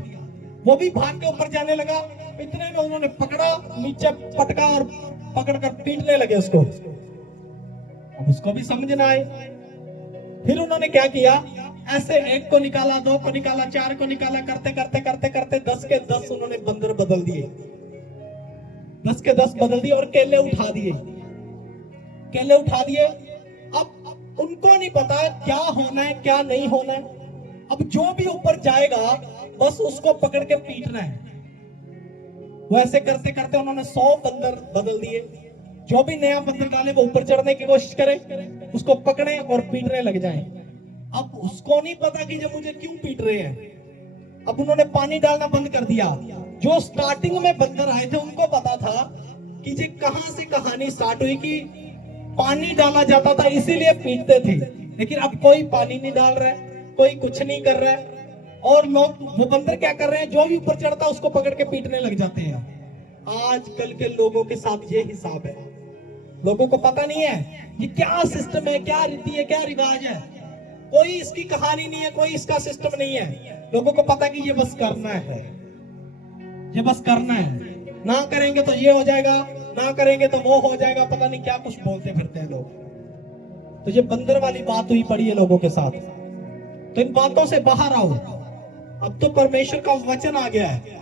वो भी भाग के ऊपर जाने लगा। इतने में उन्होंने पकड़ा, नीचे पटका और पकड़कर पीटने लगे उसको। अब उसको भी समझ ना आए। फिर उन्होंने क्या किया, ऐसे एक को निकाला, दो को निकाला, चार को निकाला, करते करते करते करते 10 के 10 उन्होंने बंदर बदल दिए, 10 के 10 बदल दिए और केले उठा दिए, केले उठा दिए। अब उनको नहीं पता क्या होना है क्या नहीं होना है। अब जो भी ऊपर जाएगा बस उसको पकड़ के पीटना है। वैसे करते करते उन्होंने 100 बंदर बदल दिए। जो भी नया बंदर डाले वो ऊपर चढ़ने की कोशिश करे, उसको पकड़े और पीटने लग जाए। अब उसको नहीं पता कि ये मुझे क्यों पीट रहे हैं। अब उन्होंने पानी डालना बंद कर दिया। जो स्टार्टिंग में बंदर आए थे उनको पता था कि ये कहां से कहानी स्टार्ट हुई कि पानी डाला जाता था इसीलिए पीटते थे। लेकिन अब कोई पानी नहीं डाल रहा है, कोई कुछ नहीं कर रहा है, और लोग वो बंदर क्या कर रहे हैं, जो भी ऊपर चढ़ता है उसको पकड़ के पीटने लग जाते हैं। आजकल के लोगों के साथ ये हिसाब है। लोगों को पता नहीं है ये क्या सिस्टम है, क्या रीति है, क्या रिवाज है। कोई इसकी कहानी नहीं है, कोई इसका सिस्टम नहीं है। लोगों को पता कि ये बस करना है, ये बस करना है। ना करेंगे तो ये हो जाएगा, ना करेंगे तो वो हो जाएगा, पता नहीं क्या कुछ बोलते फिरते हैं लोग। तो ये बंदर वाली बात हुई पड़ी है लोगों के साथ। तो इन बातों से बाहर आओ। अब तो परमेश्वर का वचन आ गया है,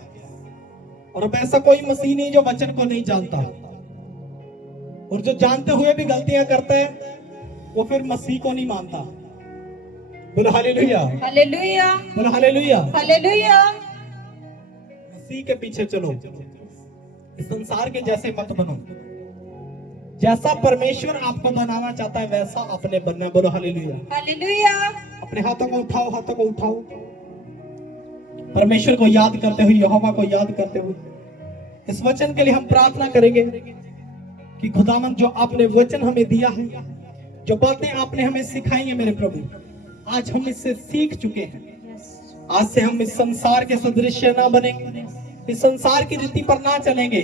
और अब ऐसा कोई मसीह नहीं जो वचन को नहीं जानता, और जो जानते हुए भी गलतियां करता है वो फिर मसीह को नहीं मानता। बोलो हालेलुया, हालेलुया, बोलो हालेलुया। हालेलुया। मसीह के पीछे चलो, इस संसार के जैसे मत बनो। जैसा परमेश्वर आपको बनाना चाहता है वैसा आपने बनना। बोलो हालेलुया, हालेलुया। अपने हाथों को उठाओ, हाथों को उठाओ। परमेश्वर को याद करते हुए, यहोवा को याद करते हुए इस वचन के लिए हम प्रार्थना करेंगे कि खुदावंद जो आपने वचन हमें दिया है, जो बातें आपने हमें सिखाई है मेरे प्रभु, आज हम इससे सीख चुके हैं। आज से हम इस संसार के सदृश्य ना बनेंगे, इस संसार की रीति पर ना चलेंगे।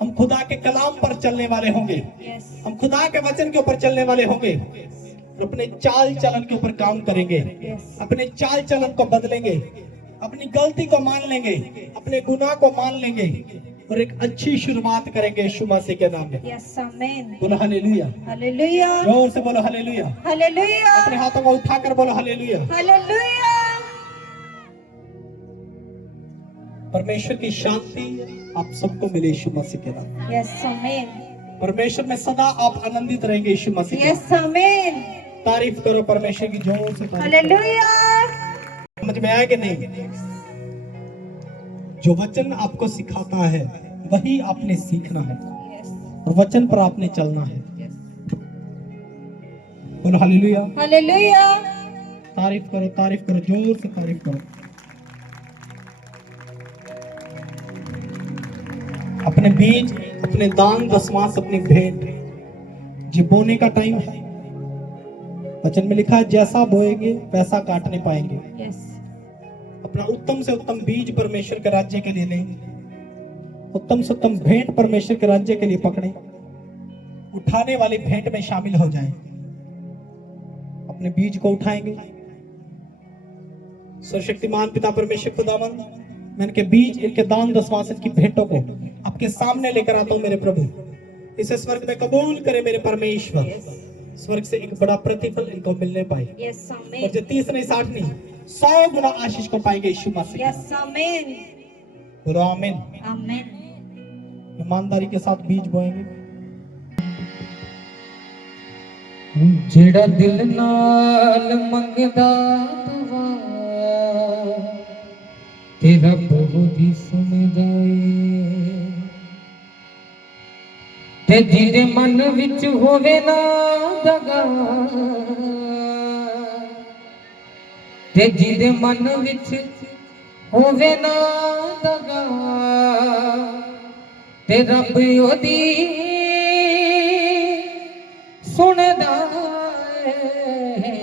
हम खुदा के कलाम पर चलने वाले होंगे, हम खुदा के वचन के ऊपर चलने वाले होंगे, और अपने चाल चलन के ऊपर काम करेंगे, अपने चाल चलन को बदलेंगे, अपनी गलती को मान लेंगे, अपने गुनाह को मान लेंगे, और एक अच्छी शुरुआत करेंगे यीशु मसीह के नाम में। यस, आमीन। बोलो हालेलुया, हालेलुया, जोर से बोलो हालेलुया। हालेलुया, अपने हाथों को उठाकर बोलो हालेलुया। हालेलुया। परमेश्वर की शांति आप सबको मिले यीशु मसीह के नाम। यस, आमीन। परमेश्वर में सदा आप आनंदित रहेंगे यीशु मसीह के यस, आमीन। नाम। तारीफ करो परमेश्वर की, जोर से तारीफ करो। हालेलुया। समझ में आया कि नहीं? जो वचन आपको सिखाता है वही आपने सीखना है, और वचन पर आपने चलना है। बोलो हालेलुया, हालेलुया। तारीफ करो, जोर से तारीफ करो। अपने बीज, अपने दान दशमांश, अपनी भेंट, जो बोने का टाइम है। वचन में लिखा है जैसा बोएंगे वैसा काट नहीं पाएंगे। यस, अपना उत्तम से उत्तम बीज परमेश्वर के राज्य के लिए लेंगे, उत्तम से उत्तम भेंट परमेश्वर के राज्य के लिए पकड़े, उठाने वाली भेंट में शामिल हो जाएं। अपने बीज को उठाएंगे। सर्वशक्तिमान पिता परमेश्वर खुदावंद, मैं इनके बीज, इनके दान दशमांश की भेंटों को आपके सामने लेकर आता हूं मेरे प्रभु। इसे स्वर्ग में कबूल करे मेरे परमेश्वर। स्वर्ग से एक बड़ा प्रतिफल इनको मिलने पाए, यस, और आमीन। जो 30 नहीं 60 नहीं 100 गुना आशीष को पाएंगे यीशु मसीह। यस, आमीन। बोलो आमीन। आमीन। ईमानदारी के साथ बीज बोएंगे। जेड़ा दिल नाल मंगदा दुआ तेरा बहुत ही सुनदा ए, ते जिहदे मन विच होवे ना दगा, ते जिहदे मन विच होवे ना दगा, ते रब ओदी सुनदा है।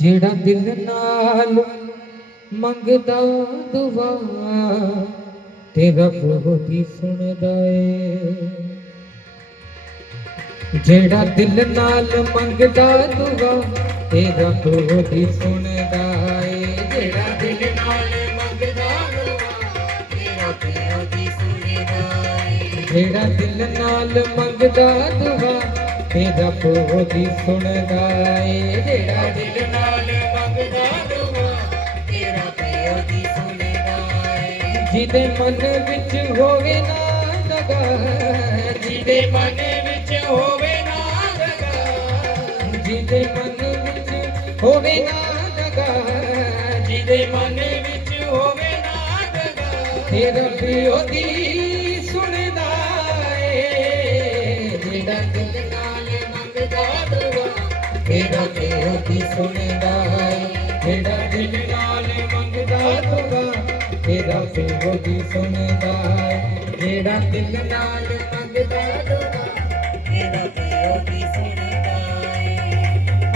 जेड़ा दिल नाल मंगदा दुआ तेरा बहुत ही सुनदा है। जेड़ा दिल नाल मंगदा दुआ तेरा बहुत ही सुनदा है। जेड़ा दिल नाल मंगदा दुआ तेरा बहुत ही सुनदा है। जेड़ा दिल नाल मंगदा दुआ तेरा बहुत ही सुनदा है। जेड़ा दिल नाल ਜਿਹਦੇ ਮਨ ਵਿੱਚ ਹੋਵੇ ਨਾ ਦਗਾ, ਜਿਹਦੇ ਮਨ ਵਿੱਚ ਹੋਵੇ ਨਾ ਦਗਾ, ਜਿਹਦੇ ਮਨ ਵਿੱਚ ਹੋਵੇ ਨਾ ਦਗਾ, ਜਿਹਦੇ ਮਨ ਵਿੱਚ ਹੋਵੇ ਨਾ ਦਗਾ, ਤੇਰਾ ਪਿਓਦੀ ਸੁਣਦਾ ਏ, ਜਿਹੜਾ ਦਿਲ ਨਾਲ ਮੰਗਦਾ ਦੁਆ, ਤੇਰਾ ਪਿਓਦੀ ਸੁਣਦਾ ਏ, ਜਿਹੜਾ ਦਿਲ ਨਾਲ ਮੰਗਦਾ ਦੁਆ, ਤੇਰਾ ਪਿਓਦੀ ਸੁਣਦਾ ਏ, ਜਿਹੜਾ ਦਿਲ ਨਾਲ ਮੰਗਦਾ ਦੁਆ, ਤੇਰਾ ਪਿਓਦੀ ਸੁਣਦਾ ਏ।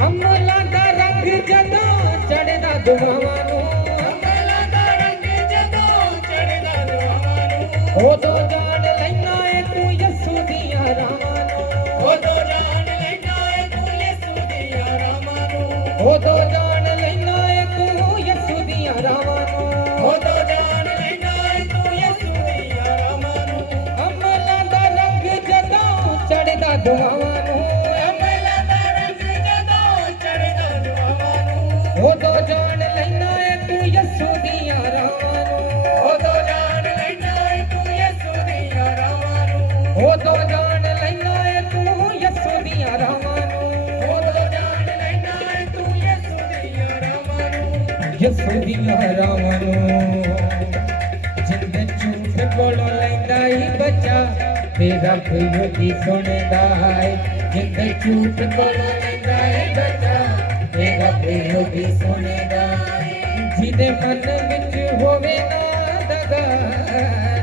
ਅਮਲਾਂ ਦਾ ਰੰਗ ਜਦੋਂ ਚੜ੍ਹਦਾ ਦੁਆਵਾਂ ਨੂੰ, ਅਮਲਾਂ ਦਾ ਰੰਗ ਜਦੋਂ ਚੜ੍ਹਦਾ ਦੁਆਵਾਂ ਨੂੰ, ਉਦੋਂ ਜਾਣ ਲੈਣਾ ਏ ਤੂੰ ਯਿਸੂ ਦੀਆਂ ਰਾਹਾਂ ਨੂੰ, ਉਦੋਂ ਜਾਣ ਲੈਣਾ ਏ ਤੂੰ ਯਿਸੂ ਦੀਆਂ ਰਾਹਾਂ ਨੂੰ, ਉਦੋਂ ਜਾਣ ਲੈਣਾ ਏ ਤੂੰ ਯਿਸੂ ਦੀਆਂ ਰਾਹਾਂ ਨੂੰ, ਉਦੋਂ ਜਾਣ ਲੈਣਾ ਏ ਤੂੰ ਯਿਸੂ ਦੀਆਂ ਰਾਹਾਂ ਨੂੰ। ਅਮਲਾਂ ਦਾ ਰੰਗ ਜਦੋਂ ਚੜ੍ਹਦਾ ਦੁਆਵਾਂ ਨੂੰ, ਅਮਲਾਂ ਦਾ ਰੰਗ ਜਦੋਂ ਚੜ੍ਹਦਾ ਦੁਆਵਾਂ ਨੂੰ, ਉਦੋਂ ਜਾਣ ਲੈਣਾ ਏ ਤੂੰ ਯਿਸੂ ਦੀਆਂ ਰਾਹਾਂ ਨੂੰ, ਉਦੋਂ ਜਾਣ ਲੈਣਾ ਏ ਤੂੰ ਯਿਸੂ ਦੀਆਂ ਰਾਹਾਂ ਨੂੰ, ਉਦੋਂ ਜਾਣ ਲੈਣਾ ਏ ਤੂੰ ਯਿਸੂ ਦੀਆਂ ਰਾਹਾਂ ਨੂੰ, ਉਦੋਂ ਜਾਣ ਲੈਣਾ ਏ ਤੂੰ ਯਿਸੂ ਦੀਆਂ ਰਾਹਾਂ ਨੂੰ, ਯਿਸੂ ਦੀਆਂ ਰਾਹਾਂ ਨੂੰ। ਜਿੰਦੇ ਝੂਠ ਕੋਲੋਂ ਲੈਂਦਾ ਈ ਬੱਚਾ, ਤੇਰਾ ਪਿਓਦੀ ਸੁਣਦਾ ਏ, ਜਿੰਦੇ ਝੂਠ ਕੋਲੋਂ ਲੈਂਦਾ ਈ ਬੱਚਾ, ਤੇਰਾ ਪਿਓਦੀ ਸੁਣਦਾ ਏ। ਜਿਹਦੇ ਮਨ ਵਿੱਚ ਹੋਵੇ ਨਾ ਦਗਾ,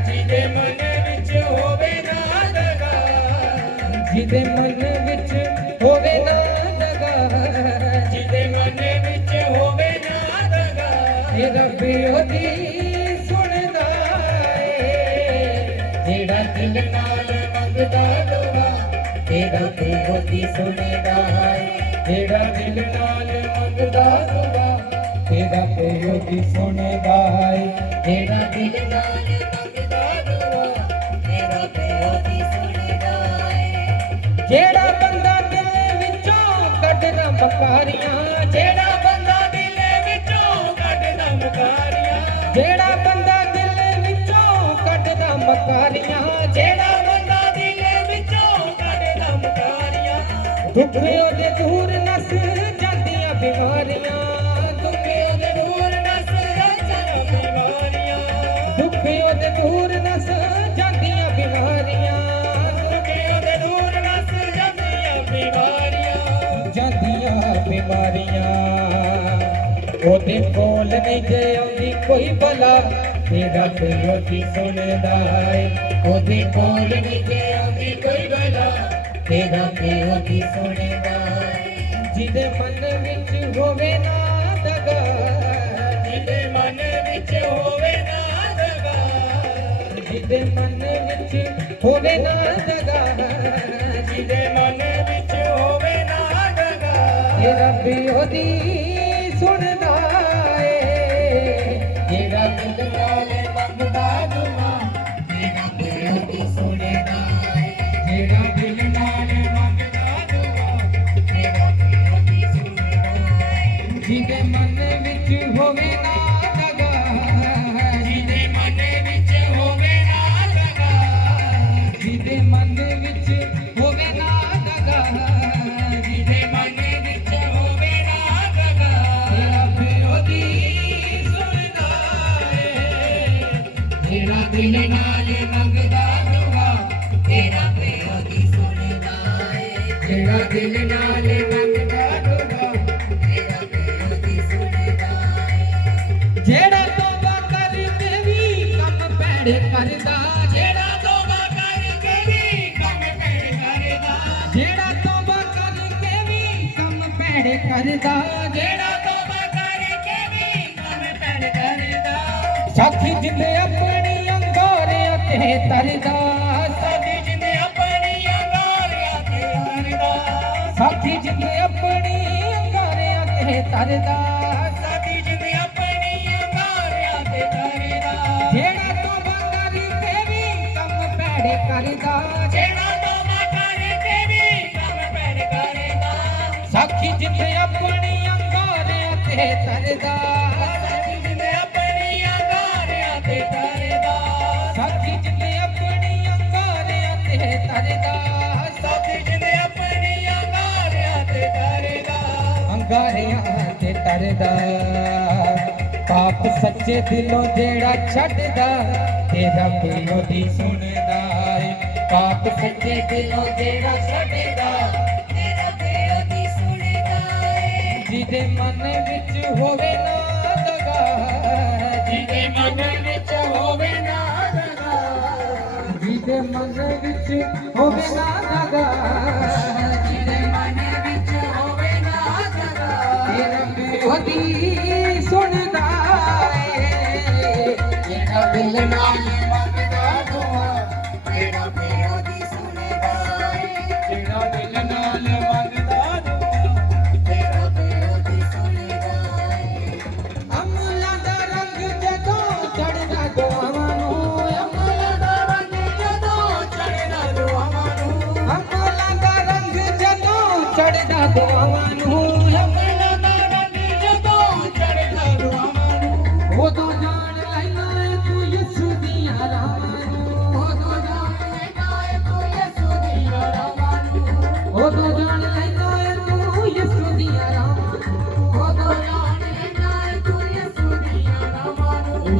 ਜਿਹਦੇ ਮਨ ਵਿੱਚ ਹੋਵੇ ਨਾ ਦਗਾ, ਜਿਹਦੇ ਮਨ ਵਿੱਚ ਹੋਵੇ ਨਾ ਦਗਾ, ਜਿਹਦੇ ਮਨ ਵਿੱਚ ਹੋਵੇ ਨਾ ਦਗਾ, ਤੇਰਾ ਪਿਓਦੀ ਸੁਣਦਾ ਏ, ਜਿਹੜਾ ਦਿਲ ਨਾਲ ਮੰਗਦਾ ਦੁਆ, ਤੇਰਾ ਪਿਓਦੀ ਸੁਣਦਾ ਏ, ਜਿਹੜਾ ਦਿਲ ਨਾਲ ਮੰਗਦਾ ਦੁਆ, ਤੇਰਾ ਪਿਓਦੀ ਸੁਣਦਾ ਏ, ਜਿਹੜਾ ਦਿਲ ਨਾਲ ਮੰਗਦਾ ਦੁਆ, ਤੇਰਾ ਪਿਓਦੀ ਸੁਣਦਾ ਏ। ਜਿਹੜਾ ਬੰਦਾ ਦਿਲ ਵਿੱਚੋਂ ਕੱਢਦਾ ਮਕਾਰੀਆਂ, ਜਿਹੜਾ ਬੰਦਾ ਦਿਲ ਵਿੱਚੋਂ ਕੱਢਦਾ ਮਕਾਰੀਆਂ, ਜਿਹੜਾ ਬੰਦਾ ਦਿਲ ਵਿੱਚੋਂ ਕੱਢਦਾ ਮਕਾਰੀਆਂ, ਜਿਹੜਾ ਬੰਦਾ ਦਿਲ ਵਿੱਚੋਂ ਕੱਢਦਾ ਮਕਾਰੀਆਂ, ਦੁੱਖ ਉਹਦੇ ਦੂਰ ਨਸ ਜਾਂਦੀਆਂ ਬਿਮਾਰੀਆਂ, ਦੁੱਖ ਉਹਦੇ ਦੂਰ ਨਸ ਜਾਂਦੀਆਂ ਬਿਮਾਰੀਆਂ, ਦੁੱਖ ਉਹਦੇ ਦੂਰ ਨਸ ਜਾਂਦੀਆਂ ਬਿਮਾਰੀਆਂ, ਦੁੱਖ ਉਹਦੇ ਦੂਰ ਨਸ ਜਾਂਦੀਆਂ ਬਿਮਾਰੀਆਂ, ਜਾਂਦੀਆਂ ਬਿਮਾਰੀਆਂ। ਉਹਦੇ ਕੋਲ ਨਹੀਂ ਜੇ ਆਉਂਦੀ ਕੋਈ ਬਲਾ, ਤੇਰਾ ਪਿਓਦੀ ਸੁਣਦਾ ਏ, ਉਹਦੇ ਕੋਲ ਨਹੀਂ ਜੇ ਆਉਂਦੀ ਕੋਈ ਬਲਾ, ਤੇਰਾ ਪਿਓਦੀ ਸੁਣਦਾ ਏ। ਜਿਹਦੇ ਮਨ ਵਿੱਚ ਹੋਵੇ ਨਾ ਦਗਾ, ਜਿਹਦੇ ਮਨ ਵਿੱਚ ਹੋਵੇ ਨਾ ਦਗਾ, ਜਿਹਦੇ ਮਨ ਵਿੱਚ ਹੋਵੇ ਨਾ ਦਗਾ, ਜਿਹਦੇ ਮਨ ਵਿੱਚ ਹੋਵੇ ਨਾ ਦਗਾ, ਤੇਰਾ ਪਿਓਦੀ ਸੁਣਦਾ ਏ, ਜਿਹੜਾ ਦਿਲ ਨਾਲ ਮੰਗਦਾ ਦੁਆ, ਤੇਰਾ ਪਿਓਦੀ ਸੁਣਦਾ ਏ, ਜਿਹੜਾ ਦਿਲ ਨਾਲ ਮੰਗਦਾ ਦੁਆ, ਤੇਰਾ ਪਿਓਦੀ ਸੁਣਦਾ ਏ। ਜਿਹਦੇ ਮਨ ਵਿੱਚ ਹੋਵੇ ਨਾ ਦਗਾ, ਜਿਹਦੇ ਮਨ ਵਿੱਚ ਹੋਵੇ ਨਾ ਦਗਾ, ਜਿਹਦੇ ਮਨ ਵਿੱਚ ਹੋਵੇ ਨਾ ਦਗਾ, ਜਿਹਦੇ ਮਨ ਵਿੱਚ ਹੋਵੇ ਨਾ ਦਗਾ, ਤੇਰਾ ਪਿਓਦੀ ਸੁਣਦਾ ਏ, ਜਿਹੜਾ ਦਿਲ ਨਾਲ ਮੰਗਦਾ ਦੁਆ, ਤੇਰਾ ਪਿਓਦੀ ਸੁਣਦਾ ਏ, ਜਿਹੜਾ ਦਿਲ ਨਾਲ ਮੰਗਦਾ ਦੁਆ, ਤੇਰਾ ਪਿਓਦੀ ਸੁਣਦਾ ਏ। ਜਿਹੜਾ ਤੋਬਾ ਕਰਕੇ ਵੀ ਕੰਮ ਭੈੜੇ ਕਰਦਾ, ਜਿਹੜਾ ਤੋਬਾ ਕਰਕੇ ਵੀ ਕੰਮ ਭੈੜੇ ਕਰਦਾ, ਜਿਹੜਾ ਤੋਬਾ ਕਰਕੇ ਵੀ ਕੰਮ ਭੈੜੇ ਕਰਦਾ, ਜਿਹੜਾ ਤੋਬਾ ਕਰਕੇ ਵੀ ਕੰਮ ਭੈੜੇ ਕਰਦਾ, ਸਾਥੀ ਜਿੰਦੇ ਆਪਣੀ ਅੰਗਾਰਿਆਂ ਤੇ ਤਰਦਾ, ਸਾਥੀ ਜਿੰਦੇ ਆਪਣੀ ਅੰਗਾਰਿਆਂ ਤੇ ਤਰਦਾ, ਸਾਥੀ ਜਿੰਦੇ ਆਪਣੀ ਅੰਗਾਰਿਆਂ ਤੇ ਤਰਦਾ, ਸਾਥੀ ਜਿੰਦੇ ਆਪਣੀ ਅੰਗਾਰਿਆਂ ਤੇ ਤਰਦਾ, ਜਿਹੜਾ ਤੋਬਾ ਕਰਕੇ ਵੀ ਕੰਮ ਭੈੜੇ ਕਰਦਾ, ਜਿਹੜਾ ਤੋਬਾ ਕਰਕੇ ਵੀ ਕੰਮ ਭੈੜੇ ਕਰਦਾ, ਸਾਥੀ ਜਿੰਦੇ ਆਪਣੀ ਅੰਗਾਰਿਆਂ ਤੇ ਤਰਦਾ, ਸਾਥੀ ਜਿੰਦੇ ਆਪਣੀ ਅੰਗਾਰਿਆਂ ਤੇ ਤਰਦਾ, अंगारियां ते तरदा पाप सच्चे दिलों जेड़ा छड्डदा तेरा पियो दी सुनदा पाप सच्चे दिलों जेड़ा छड्डदा तेरा पियो दी सुनदा जिदे मन विच होवे ना दगा जिदे मन विच होवे ना दगा जिदे मन विच होवे ना दगा जिदे मन विच होवे ना दगा तेरा पियो दी सुनदा जेड़ा दिल नाल मंगदा दुआ तेरा पियो दी सुनदा जेड़ा दिल नाल मंगदा दुआ तेरा पियो दी सुनदा अमला दा रंग जदों चढ़दा दुआवां नूं अमला दा रंग जदों चढ़दा दुआवां नूं अमला दा रंग जदों चढ़दा दुआवां नूं अमला दा रंग जदों चढ़दा दुआवां नूं उदों जान लैना तू यसू दियां राहां नूं उदों जान लैना तू यसू दियां राहां नूं उदों जान लैना तू यसू दियां राहां नूं उदों जान लैना तू यसू दियां राहां नूं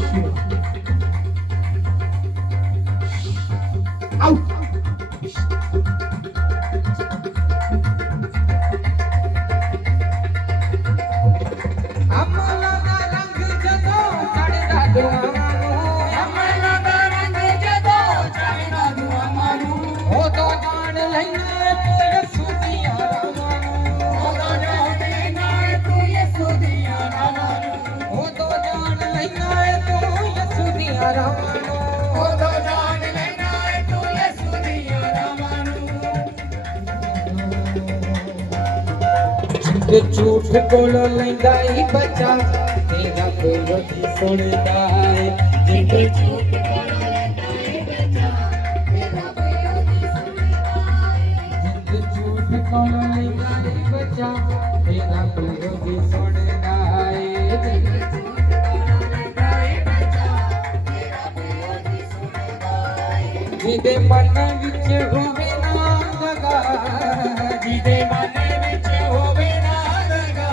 अमला दा रंग जदों चढ़दा दुआवां नूं अमला दा रंग जदों चढ़दा दुआवां नूं उदों जान लैना तू यसू दियां राहां नूं उदों जान लैना तू यसू दियां राहां नूं उदों जान लैना तू यसू दियां राहां नूं उदों जान लैना तू यसू दियां राहां नूं जिंद झूठ कोलों लैंदा ही बचा तेरा पियो दी सुनदा जिंद झूठ कोलों लैंदा ही बचा तेरा पियो दी सुनदा जिंद झूठ कोलों लैंदा ही बचा तेरा पियो दी सुनदा जिंद झूठ कोलों लैंदा ही बचा तेरा पियो दी सुनदा जिदे मन विच होवे ना दगा जिदे मन विच होवे ना दगा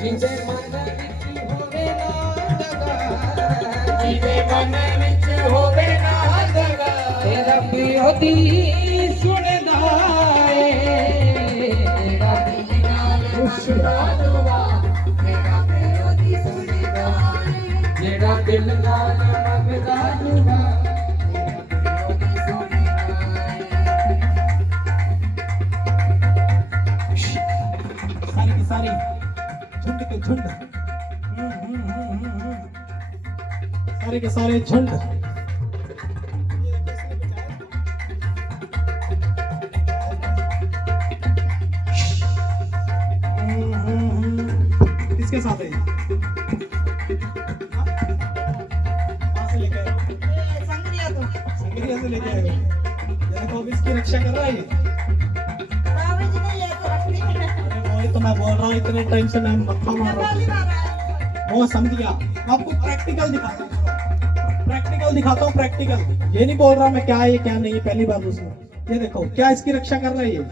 जिदे मन विच होवे ना दगा जिदे मन विच होवे ना दगा तेरा पियो दी सुनदा तेरा दिल नाल मंगदा दुआ तेरा पियो दी सुनदा जेड़ा दिल नाल मंगदा दुआ सारी की सारी झुंड के झुंड सारे के सारे झुंड किसके साथ है ये? कहाँ से लेके आए हो? संगरिया से लेके आए हो? ये तो अब इसकी रक्षा कर रहा है ये। अरे वही तो मैं बोल रहा हूँ, इतने टाइम से मैं मक्खा मार रहा हूँ। वो समझ गया। आपको प्रैक्टिकल दिखाता हूँ, प्रैक्टिकल दिखाता हूँ, प्रैक्टिकल। ये नहीं बोल रहा मैं क्या है क्या नहीं है, पहली बार उसमें। ये देखो क्या इसकी रक्षा कर रहा है ये।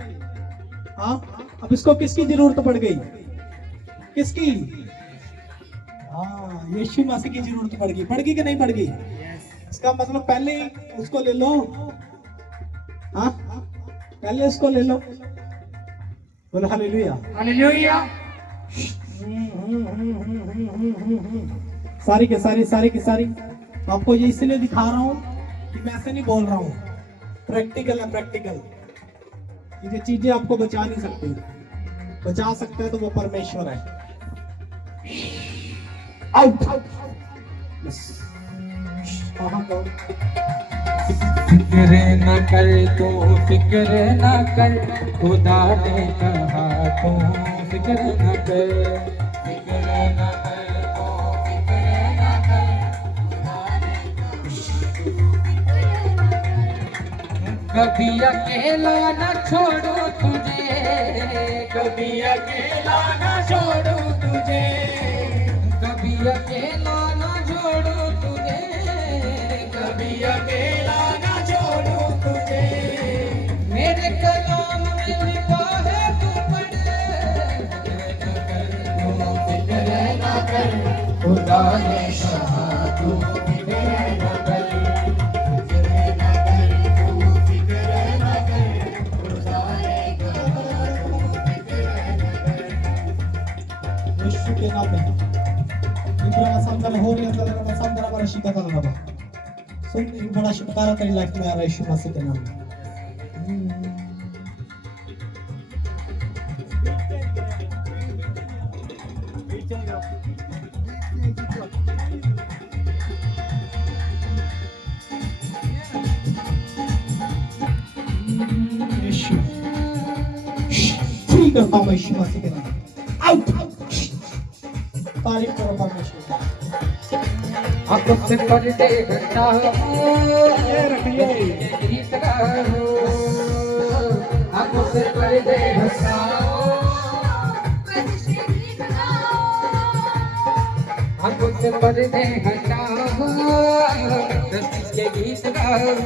हाँ, अब इसको किसकी जरूरत पड़ गई? किसकी? हाँ, यीशु मसीह की जरूरत पड़ गई। पड़ गई कि नहीं पड़ गई? इसका मतलब पहले ही उसको ले लो। हाँ, पहले उसको ले लो। बोलो हालेलुया। हालेलुया। सारी के सारी आपको ये इसलिए दिखा रहा हूँ कि मैं ऐसे नहीं बोल रहा हूँ, प्रैक्टिकल है, प्रैक्टिकल। ये चीजें आपको बचा नहीं सकती, बचा सकता है तो वो परमेश्वर है। आउट फिक्र न कर तू, फिक्र न कर, खुदा ने कहा तू फिक्र न कर, फिक्र न कर तू, फिक्र न कर, खुदा ने कहा। कभी अकेला न छोड़ो तुझे, कभी अकेला न छोड़ो तुझे, कभी अकेला न छोड़ो तुझे, कभी अकेला न छोड़ो तुझे। मेरे कलाम में लिखा है तू पढ़, करना बाबा सुन एक बड़ा छुटकारा तेरी लाइफ में आ रहा है यीशु मसीह के नाम में यीशु फ्री करता हूँ मैं यीशु मसीह के नाम में आउट तारीफ करो परमेश्वर आंखों से पर्दे हटाओ गीत गाओ आंखों से पर्दे हटाओ आंखों से पर्दे हटाओ के गीत गाओ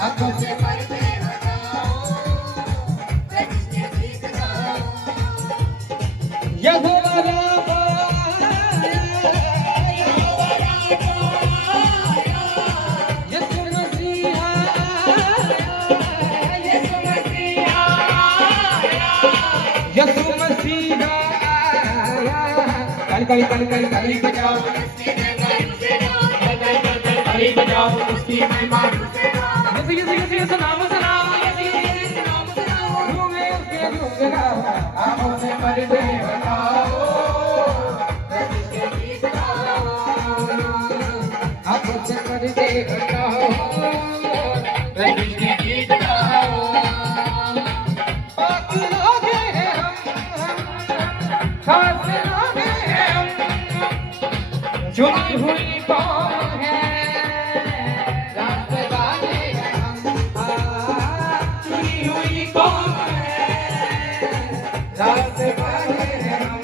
आंखों से पर्दे हटाओ यहोवा रामा कली कली कली कली बजाओ कली बजाओ उसकी महिमा यीशु नाम सुनाओ यीशु नाम सुनाओ झूमे उसके झूम गाओ आंखों से पर्दे हटाओ उसके गीत गाओ आंखों से पर्दे हटाओ उसके गीत गाओ पाक लोग हैं हम खास लोग हैं चुनी हुई कौन है रात वाले हम चुनी हुई कौन है रात वाले हम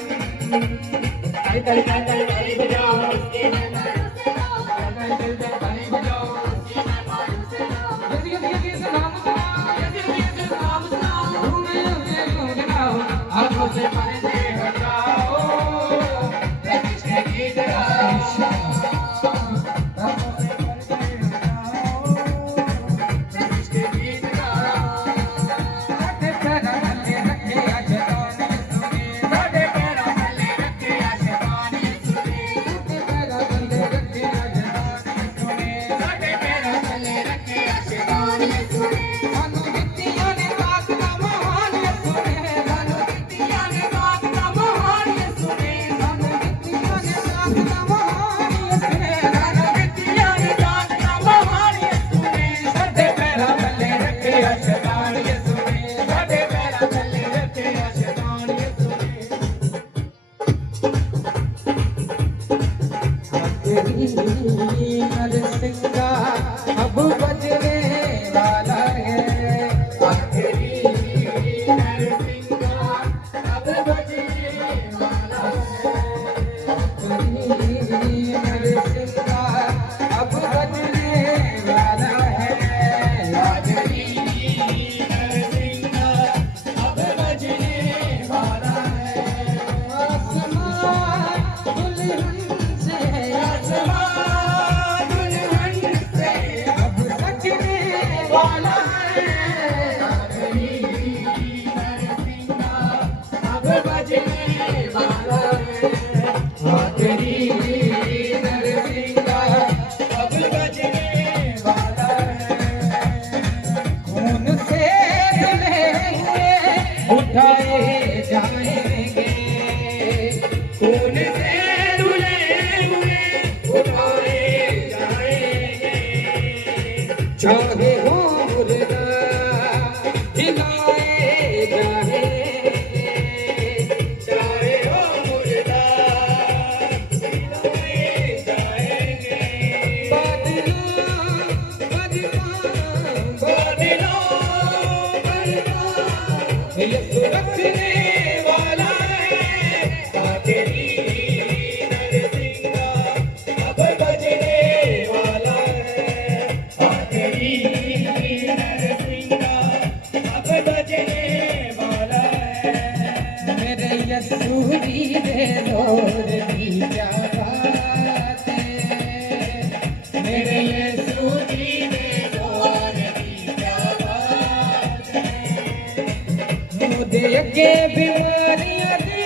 कली कली कली कली बजाओ उसकी महिमा कली बजाओ उसकी महिमा यीशु नाम सुनाओ यीशु नाम सुनाओ झूमे झूम गाओ आंखों से पर्दे हटाओ उसके गीत गाओ अब बजने वाला है आखिरी नरसिंगा अब बजने वाला है आखिरी नरसिंगा अब बजने वाला है आखिरी नरसिंगा अब बजने वाला है आसमान दुल्हन से आसमान दुल्हन से अब सजने वाला है आखिरी नरसिंगा अब बजने वाला है आखिरी नरसिंगा अब बजने वाला है खून से धुले हुए उठाए जाएंगे खून से धुले हुए उठाए जाएंगे चाहे हो मुर्दा हिलाए जाएंगे चाहे हो मुर्दा हिलाए जाएंगे बादलों यीशु रखने वाला है आखिरी नरसिंगा अब बजने वाला है आखिरी नरसिंगा अब बजने वाला है मेरे यीशु दी बेलोर दी क्या बात है मेरे यीशु दी बेलोर दी क्या बात है देख के बीमारियां दी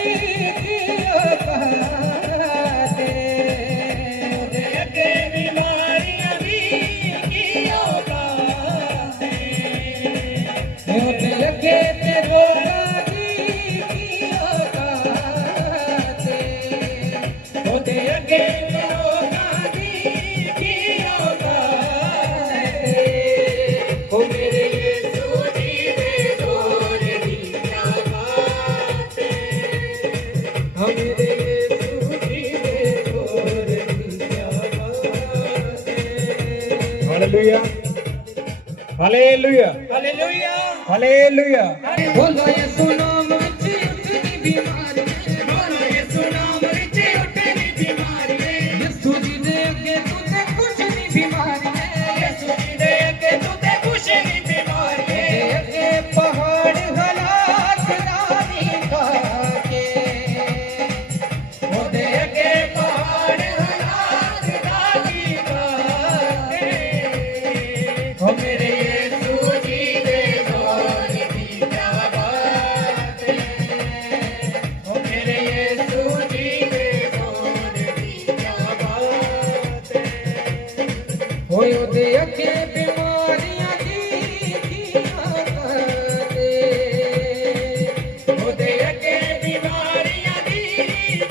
हालेलुया हालेलुया हालेलुया बोलो यीशु नाम विच उठनी बीमारी बोलो यीशु नाम विच उठनी बीमारी यीशु जी दे अगे तू ते कुछ नहीं बीमारी यीशु जी दे अगे तू ते कुछ नहीं बीमारी अगे पहाड़ हालात रानी खाके ओदे अगे पहाड़ हालात रानी खाके ओ मेरे यीशु जी दे जोर दी क्या बात है ओ मेरे यीशु जी दे जोर दी क्या बात है होय ओदे अगे बीमारियां दी करते ओदे अगे बीमारियां दी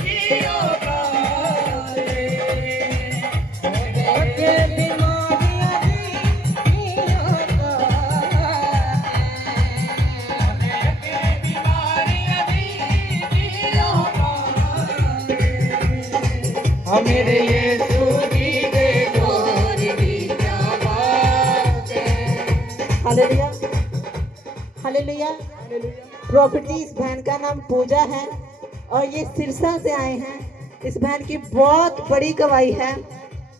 जियो काले ओदे अगे बीमारियां दी बीमारियां दी जियो काले मेरे यीशु जी दे जोर दी क्या बात है हालेलुया हालेलुया प्रॉफिट जी, इस बहन का नाम पूजा है और ये सिरसा से आए हैं। इस बहन की बहुत बड़ी गवाही है।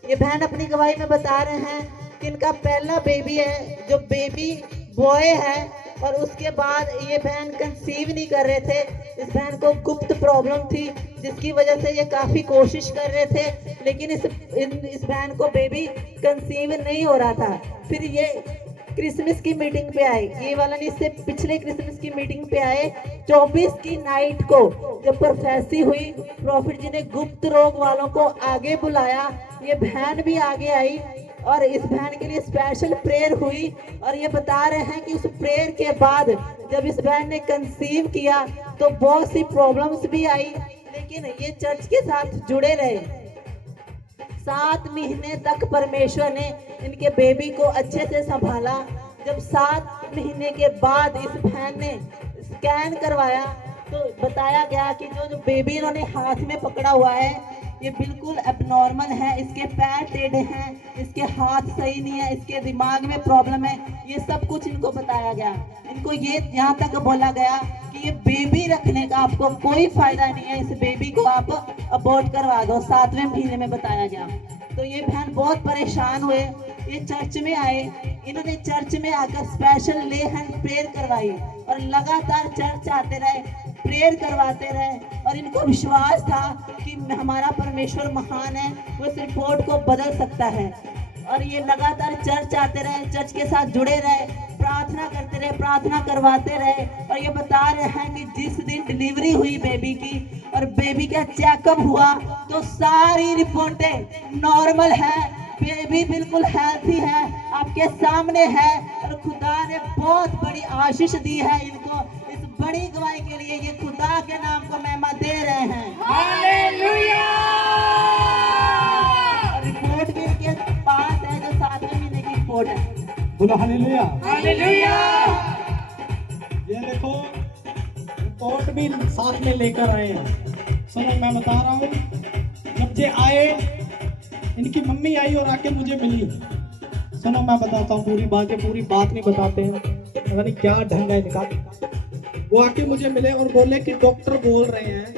ये बहन अपनी गवाही में बता रहे हैं कि इनका पहला बेबी है जो बेबी बॉय है और उसके बाद ये बहन कंसीव नहीं कर रहे थे। इस बहन को गुप्त प्रॉब्लम थी जिसकी वजह से ये काफ़ी कोशिश कर रहे थे, लेकिन इस बहन को बेबी कंसीव नहीं हो रहा था। फिर ये क्रिसमस की मीटिंग पे आए, ये वाला नहीं, इससे पिछले क्रिसमस की मीटिंग पे आए। 24 की नाइट को जब प्रोफेसी हुई, प्रॉफिट जी ने गुप्त रोग वालों को आगे बुलाया। ये बहन भी आगे आई और इस बहन के लिए स्पेशल प्रेयर हुई और ये बता रहे हैं कि उस प्रेयर के बाद जब इस बहन ने कंसीव किया तो बहुत सी प्रॉब्लम्स भी आई, लेकिन ये चर्च के साथ जुड़े रहे। 7 महीने तक परमेश्वर ने इनके बेबी को अच्छे से संभाला। जब 7 महीने के बाद इस बहन ने स्कैन करवाया तो बताया गया कि जो बेबी इन्होंने हाथ में पकड़ा हुआ है ये बिल्कुल एबनॉर्मल है। इसके पैर टेढ़े हैं, इसके हाथ सही नहीं है, इसके दिमाग में प्रॉब्लम है। ये सब कुछ इनको बताया गया। इनको ये यहाँ तक बोला गया कि ये बेबी रखने का आपको कोई फायदा नहीं है, इस बेबी को आप अबॉर्ट करवा दो। 7वें महीने में बताया गया। तो ये बहन बहुत परेशान हुए, ये चर्च में आए। इन्होंने चर्च में आकर स्पेशल ले हैंड प्रेयर करवाई और लगातार चर्च आते रहे, प्रेयर करवाते रहे और इनको विश्वास था कि हमारा परमेश्वर महान है, वो इस रिपोर्ट को बदल सकता है। और ये लगातार चर्च आते रहे, चर्च के साथ जुड़े रहे, प्रार्थना करते रहे, प्रार्थना करवाते रहे। और ये बता रहे हैं कि जिस दिन डिलीवरी हुई बेबी की और बेबी का चेकअप हुआ तो सारी रिपोर्टें नॉर्मल है, बेबी बिल्कुल हेल्थी है, आपके सामने है। और खुदा ने बहुत बड़ी आशीष दी है इनको। इस बड़ी गवाही के लिए ये खुदा के नाम को महिमा दे रहे हैं। हालेलुया रिपोर्ट भी इनके पास है जो 7वें महीने की रिपोर्ट है। बोलो हालेलुया हालेलुया। ये देखो रिपोर्ट भी साथ में लेकर आए हैं। सुनो मैं बता रहा हूँ, जब ये आए इनकी मम्मी आई और आके मुझे मिली। सुनो मैं बताता हूँ पूरी बात, ये पूरी बात नहीं बताते हैं, पता नहीं क्या ढंग है इनका। वो आके मुझे मिले और बोले कि डॉक्टर बोल रहे हैं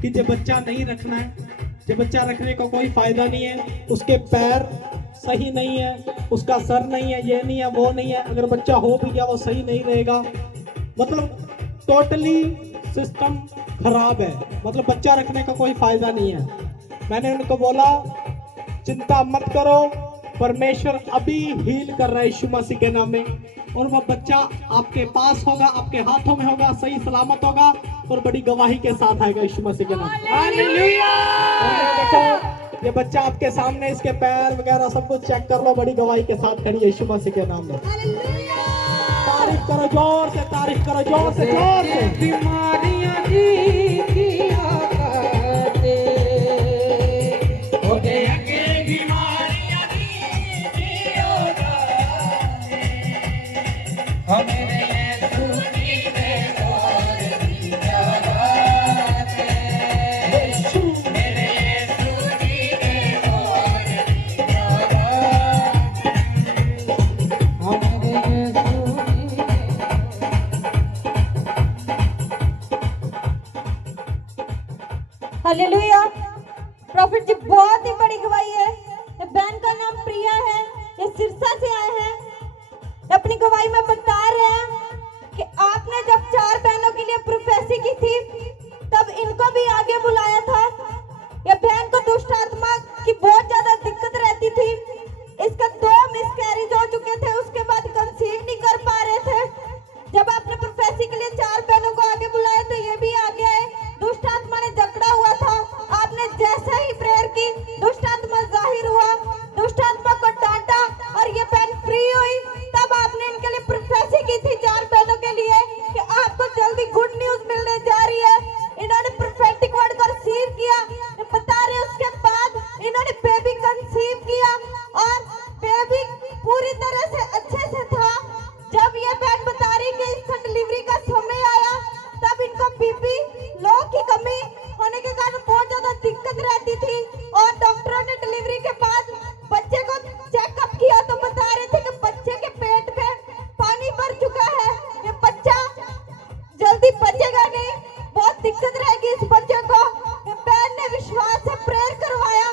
कि ये बच्चा नहीं रखना है, ये बच्चा रखने का कोई फायदा नहीं है, उसके पैर सही नहीं है, उसका सर नहीं है, ये नहीं है, वो नहीं है, अगर बच्चा हो भी गया वो सही नहीं रहेगा। मतलब टोटली सिस्टम खराब है, मतलब बच्चा रखने का कोई फायदा नहीं है। मैंने उनको बोला चिंता मत करो, परमेश्वर अभी हील कर रहा है यीशु मसीह के नाम में, और वो बच्चा आपके पास होगा, आपके हाथों में होगा, सही सलामत होगा और बड़ी गवाही के साथ आएगा यीशु मसीह के नाम। हालेलुया। देखो ये बच्चा आपके सामने, इसके पैर वगैरह सब कुछ चेक कर लो, बड़ी गवाही के साथ खड़ी है यीशु मसीह के नाम में। तारीफ करो जोर से, तारीफ करो जोर से, जोर से। बीमारियां दी किया करते ओदे अगे बीमारियां दी जियो जाए, मेरे यीशु जी दे जोर दी बात है। यीशु मेरे यीशु जी दे जोर दी बात है। मेरे हालेलुया। प्रॉफिट जी बहुत ही बड़ी गवाही है। ये बहन का नाम प्रिया है, ये सिरसा से आए हैं। ये अपनी गवाही में बता रहे हैं कि आपने जब 4 बहनों के लिए प्रोफेसी की थी तब इनको भी आगे बुलाया था। ये बहन को दुष्ट आत्मा की बहुत ज्यादा दिक्कत रहती थी। इसका 2 मिसकैरेज हो चुके थे, उसके बाद कंसीव नहीं कर पा रहे थे। जब आपने प्रोफेसी के लिए 4 बहनों को आगे बुलाया तो ये भी आगे आए। दुष्ट आत्मा ने जकड़ा हुआ था। आपने जैसे ही प्रेयर की दुष्ट आत्मा जाहिर हुआ, दुष्ट आत्मा को डांटा और ये बहन फ्री हुई। तब आपने इनके लिए प्रोफेसी की थी 4 बहनों के लिए कि आपको जल्दी गुड न्यूज मिलने जा रही है। इन्होंने प्रोफेटिक वर्ड को रिसीव किया, बता रहे उसके बाद इन्होंने बेबी कंसीव किया और बेबी पूरी तरह से अच्छे से था। जब ये बहन बता रही कि इसका डिलीवरी का समय आया तब इनको बीपी लो की कमी होने के कारण बहुत ज्यादा दिक्कत रहती थी और डॉक्टरों ने डिलीवरी के बाद बच्चे को चेकअप किया तो बता रहे थे कि बच्चे के पेट में पानी भर चुका है, ये बच्चा जल्दी बचेगा नहीं, बहुत दिक्कत रहेगी इस बच्चे को। ये बहन ने विश्वास से प्रेयर करवाया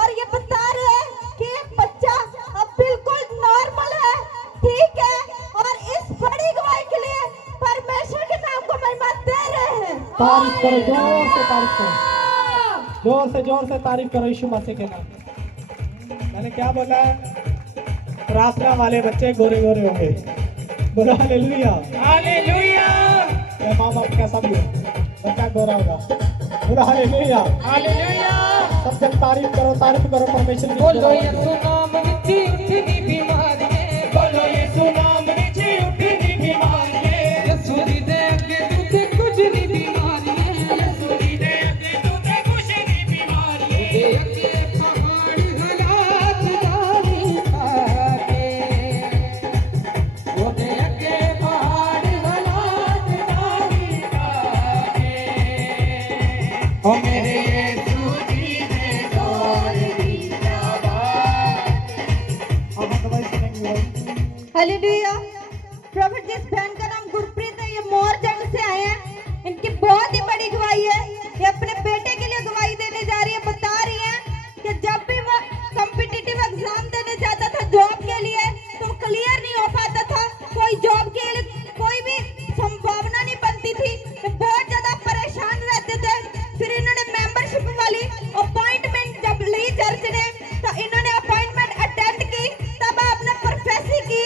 और ये बता रहे हैं कि ये बच्चा अब बिल्कुल नॉर्मल है, ठीक है। और इस बड़ी गवाही के लिए परमेश्वर के नाम को महिमा दे रहे हैं। तारीफ करो, जोर से तारीफ करो, जोर से तारीफ करो यीशु मसीह के नाम। मैंने क्या बोला? प्रार्थना वाले बच्चे गोरे गोरे होंगे। बोलो हालेलुया। हालेलुया। माँ बाप कैसा भी हो, बच्चा गोरा होगा। बोलो हालेलुया। हालेलुया। सब जन तारीफ करो परमेश्वर की। बोलो यीशु नाम विच उठनी बीमारियां, बोलो यीशु नाम विच उठनी बीमारियां। यीशु दी दे अगे तुझे कुछ नहीं बीमारियां, यीशु दी दे अगे तुझे कुछ नहीं बीमारियां। दे अगे पहाड़ हालात जानी पाके, वो दे अगे पहाड़ हालात जानी पाके। ओ मेरे यीशु जी दे दौर दी शाबाश। अब हम दवाई सुनेंगे भाई। हालेलुया। प्रॉफिट जिस बहन का नाम गुरप्रीत है, ये मोरजंग से आए हैं। इनकी बहुत ही बड़ी गवाही है। ये अपने बेटे के लिए गवाही देने जा रही है। बता रही है कि जब भी वो कॉम्पिटिटिव एग्जाम देने जाता था जॉब के लिए तो क्लियर नहीं हो पाता था, कोई जॉब के लिए कोई भी संभावना नहीं बनती थी, तो बहुत ज्यादा परेशान रहते थे। फिर इन्होंने मेंबरशिप वाली अपॉइंटमेंट जब ली चर्च ने तो इन्होंने अपॉइंटमेंट अटेंड की। तब आपने प्रोफेसी की,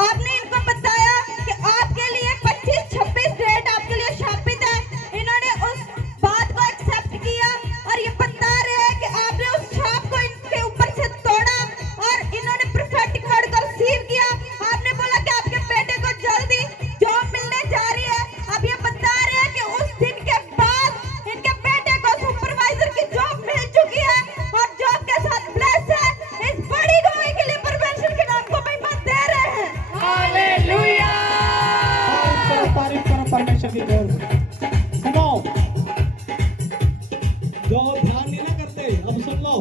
आपने इनको बताया कि आपके लिए 25-26 डेट आपके लिए शापित है। इन्होंने उस बात को एक्सेप्ट किया और ये बता रहे हैं कि आपने उस छाप को इनके ऊपर से तोड़ा और इन्होंने प्रोफेटिक वर्ड को रिसीव किया। आपने बोला कि आपके बेटे को जल्दी जॉब मिलने जा रही है। अब ये बता रहे हैं कि उस दिन के बाद इनके बेटे को सुपरवाइजर की जॉब मिल चुकी है और जॉब के साथ ब्लेस है। इस बड़ी गवाही के लिए परमेश्वर के नाम को महिमा दे रहे हैं। हालेलुया। तारीफ करो परमेश्वर की जोर से। सुनो, जो ध्यान नहीं ना करते अब सुन लो।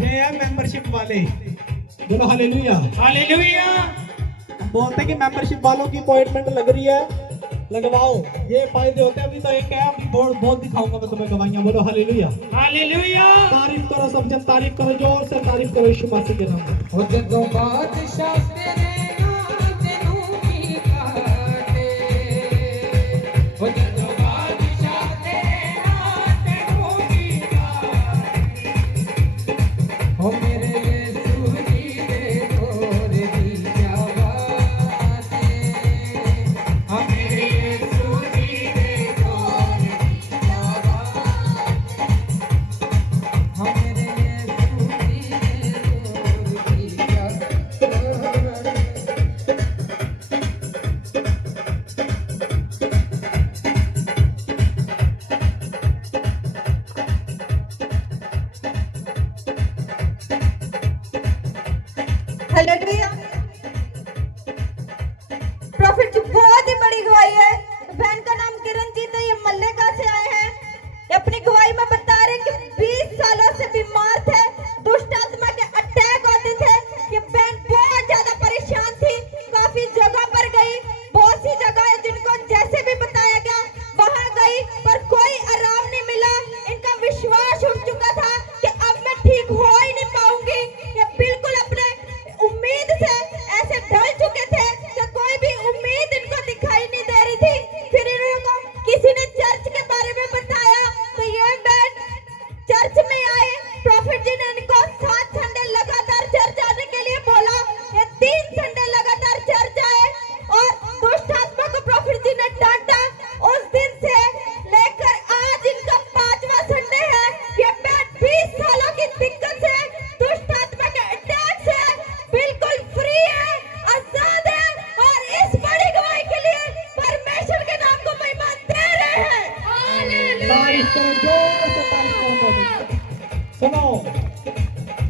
ये है मेंबरशिप वाले। बोलो हालेलुया। हालेलुया। हम बोलते हैं कि मेंबरशिप वालों की अपॉइंटमेंट लग रही है, लगवाओ, ये फायदे होते हैं। अभी तो एक है, अभी बहुत दिखाऊंगा मैं तुम्हें गवाहियां। बोलो हालेलुया। हालेलुया। तारीफ करो, सब जन तारीफ करो, जोर से तारीफ करो यीशु मसीह के नाम में। ओ जदों बादशाह तेरे नाम तेनू की काटे, ओ जदों बादशाह तेरे नाम तेनू की काटे। ओ मेरे यीशु जी दे दौर दी शाबाश। ओ मेरे यीशु जी दे दौर दी शाबाश। ओ मेरे यीशु जी दे दौर दी शाबाश।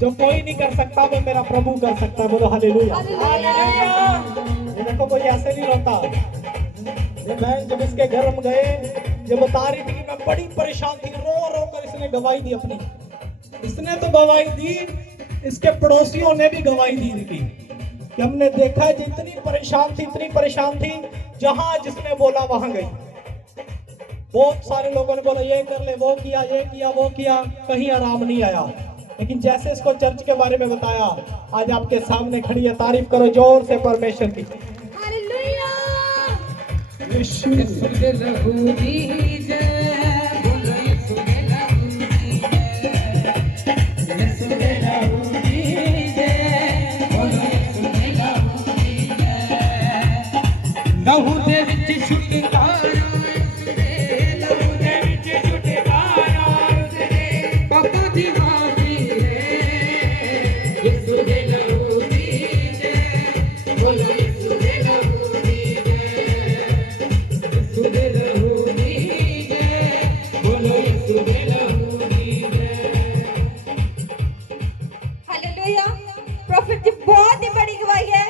जो कोई नहीं कर सकता वो मेरा प्रभु कर सकता है। बोलो हालेलुया। ये देखो कोई ऐसे नहीं रोता। ये बहन जब इसके घर हम गए, ये बता रही थी कि मैं बड़ी परेशान थी, रो रो कर इसने गवाही दी अपनी। इसने तो गवाही दी, इसके पड़ोसियों ने भी गवाही दी इनकी कि हमने देखा है इतनी परेशान थी, जहां जिसने बोला वहां गई। बहुत सारे लोगों ने बोला ये कर ले, वो किया, कहीं आराम नहीं आया। लेकिन जैसे इसको चर्च के बारे में बताया, आज आपके सामने खड़ी है। तारीफ करो जोर से परमेश्वर की। हालेलुया। यीशु। यीशु के लहू की जय, बोलो यीशु के लहू की जय, यीशु के लहू की जय, बोलो यीशु के लहू की जय। लहू दे विच छुटकारा, लहू दे विच छुटकारा, पापा दी माफी है, यीशु के लहू की जय, बोलो यीशु के लहू की जय, यीशु के लहू की जय, बोलो यीशु के लहू की जय। हालेलुया। प्रॉफिट जी बहुत ही बड़ी गवाही है।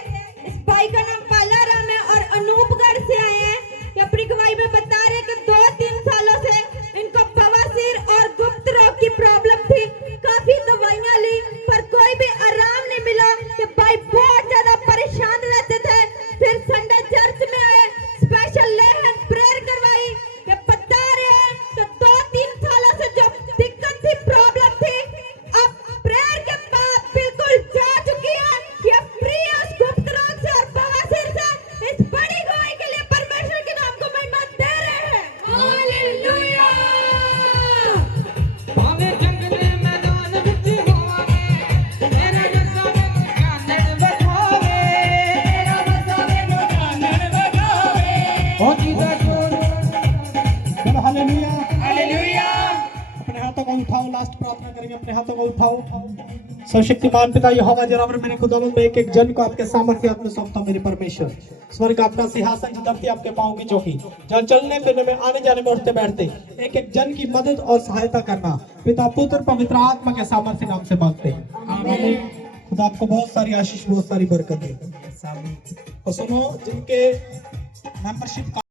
इस भाई का नाम पाला राम है और अनूपगढ़ से आए हैं। ये अपनी गवाही में बता रहे हैं कि 2-3 सालों से इनको बवासीर और गुप्त रोग की प्रॉब्लम थी। काफी दवाइयां ली पर कोई भी आराम नहीं मिला। ये भाई बहुत ज्यादा परेशान रहते थे। फिर संडे चर्च में आए, स्पेशल लेहन प्रेयर करवाई। ये बता रहे हैं कि 2-3 सालों से जो दिक्कत थी, प्रॉब्लम थी, अब प्रेयर के बाद बिल्कुल जा चुकी है। ये फ्री है उस गुप्त रोग से और बवासीर से। इस बड़ी गवाही के लिए परमेश्वर के नाम को महिमा दे रहे हैं। हालेलुया। भावे जंगले मैदान विच होवे, तेरा रसा मैनू चानण वखावे, तेरा रसा मैनू चानण वखावे, ओ जीदा जोर। बोलो हालेलुया। हालेलुया। अपने हाथों को उठाओ, लास्ट प्रार्थना करेंगे। अपने हाथों को उठाओ। सर्वशक्तिमान पिता यहोवा जरावर, मैंने खुदावंद में एक जन को आपके सामर्थ्य हाथ में सौंपता हूं। मेरे परमेश्वर, स्वर्ग आपका सिंहासन, धरती आपके पांव की चौकी, जहाँ चलने फिरने में, आने जाने में, उठते बैठते एक जन की मदद और सहायता करना पिता पुत्र पवित्र आत्मा के सामर्थ्य नाम से मांगते हैं। आमीन। खुदा आपको बहुत सारी आशीष, बहुत सारी बरकत दे। और सुनो, जिनके मेंबरशिप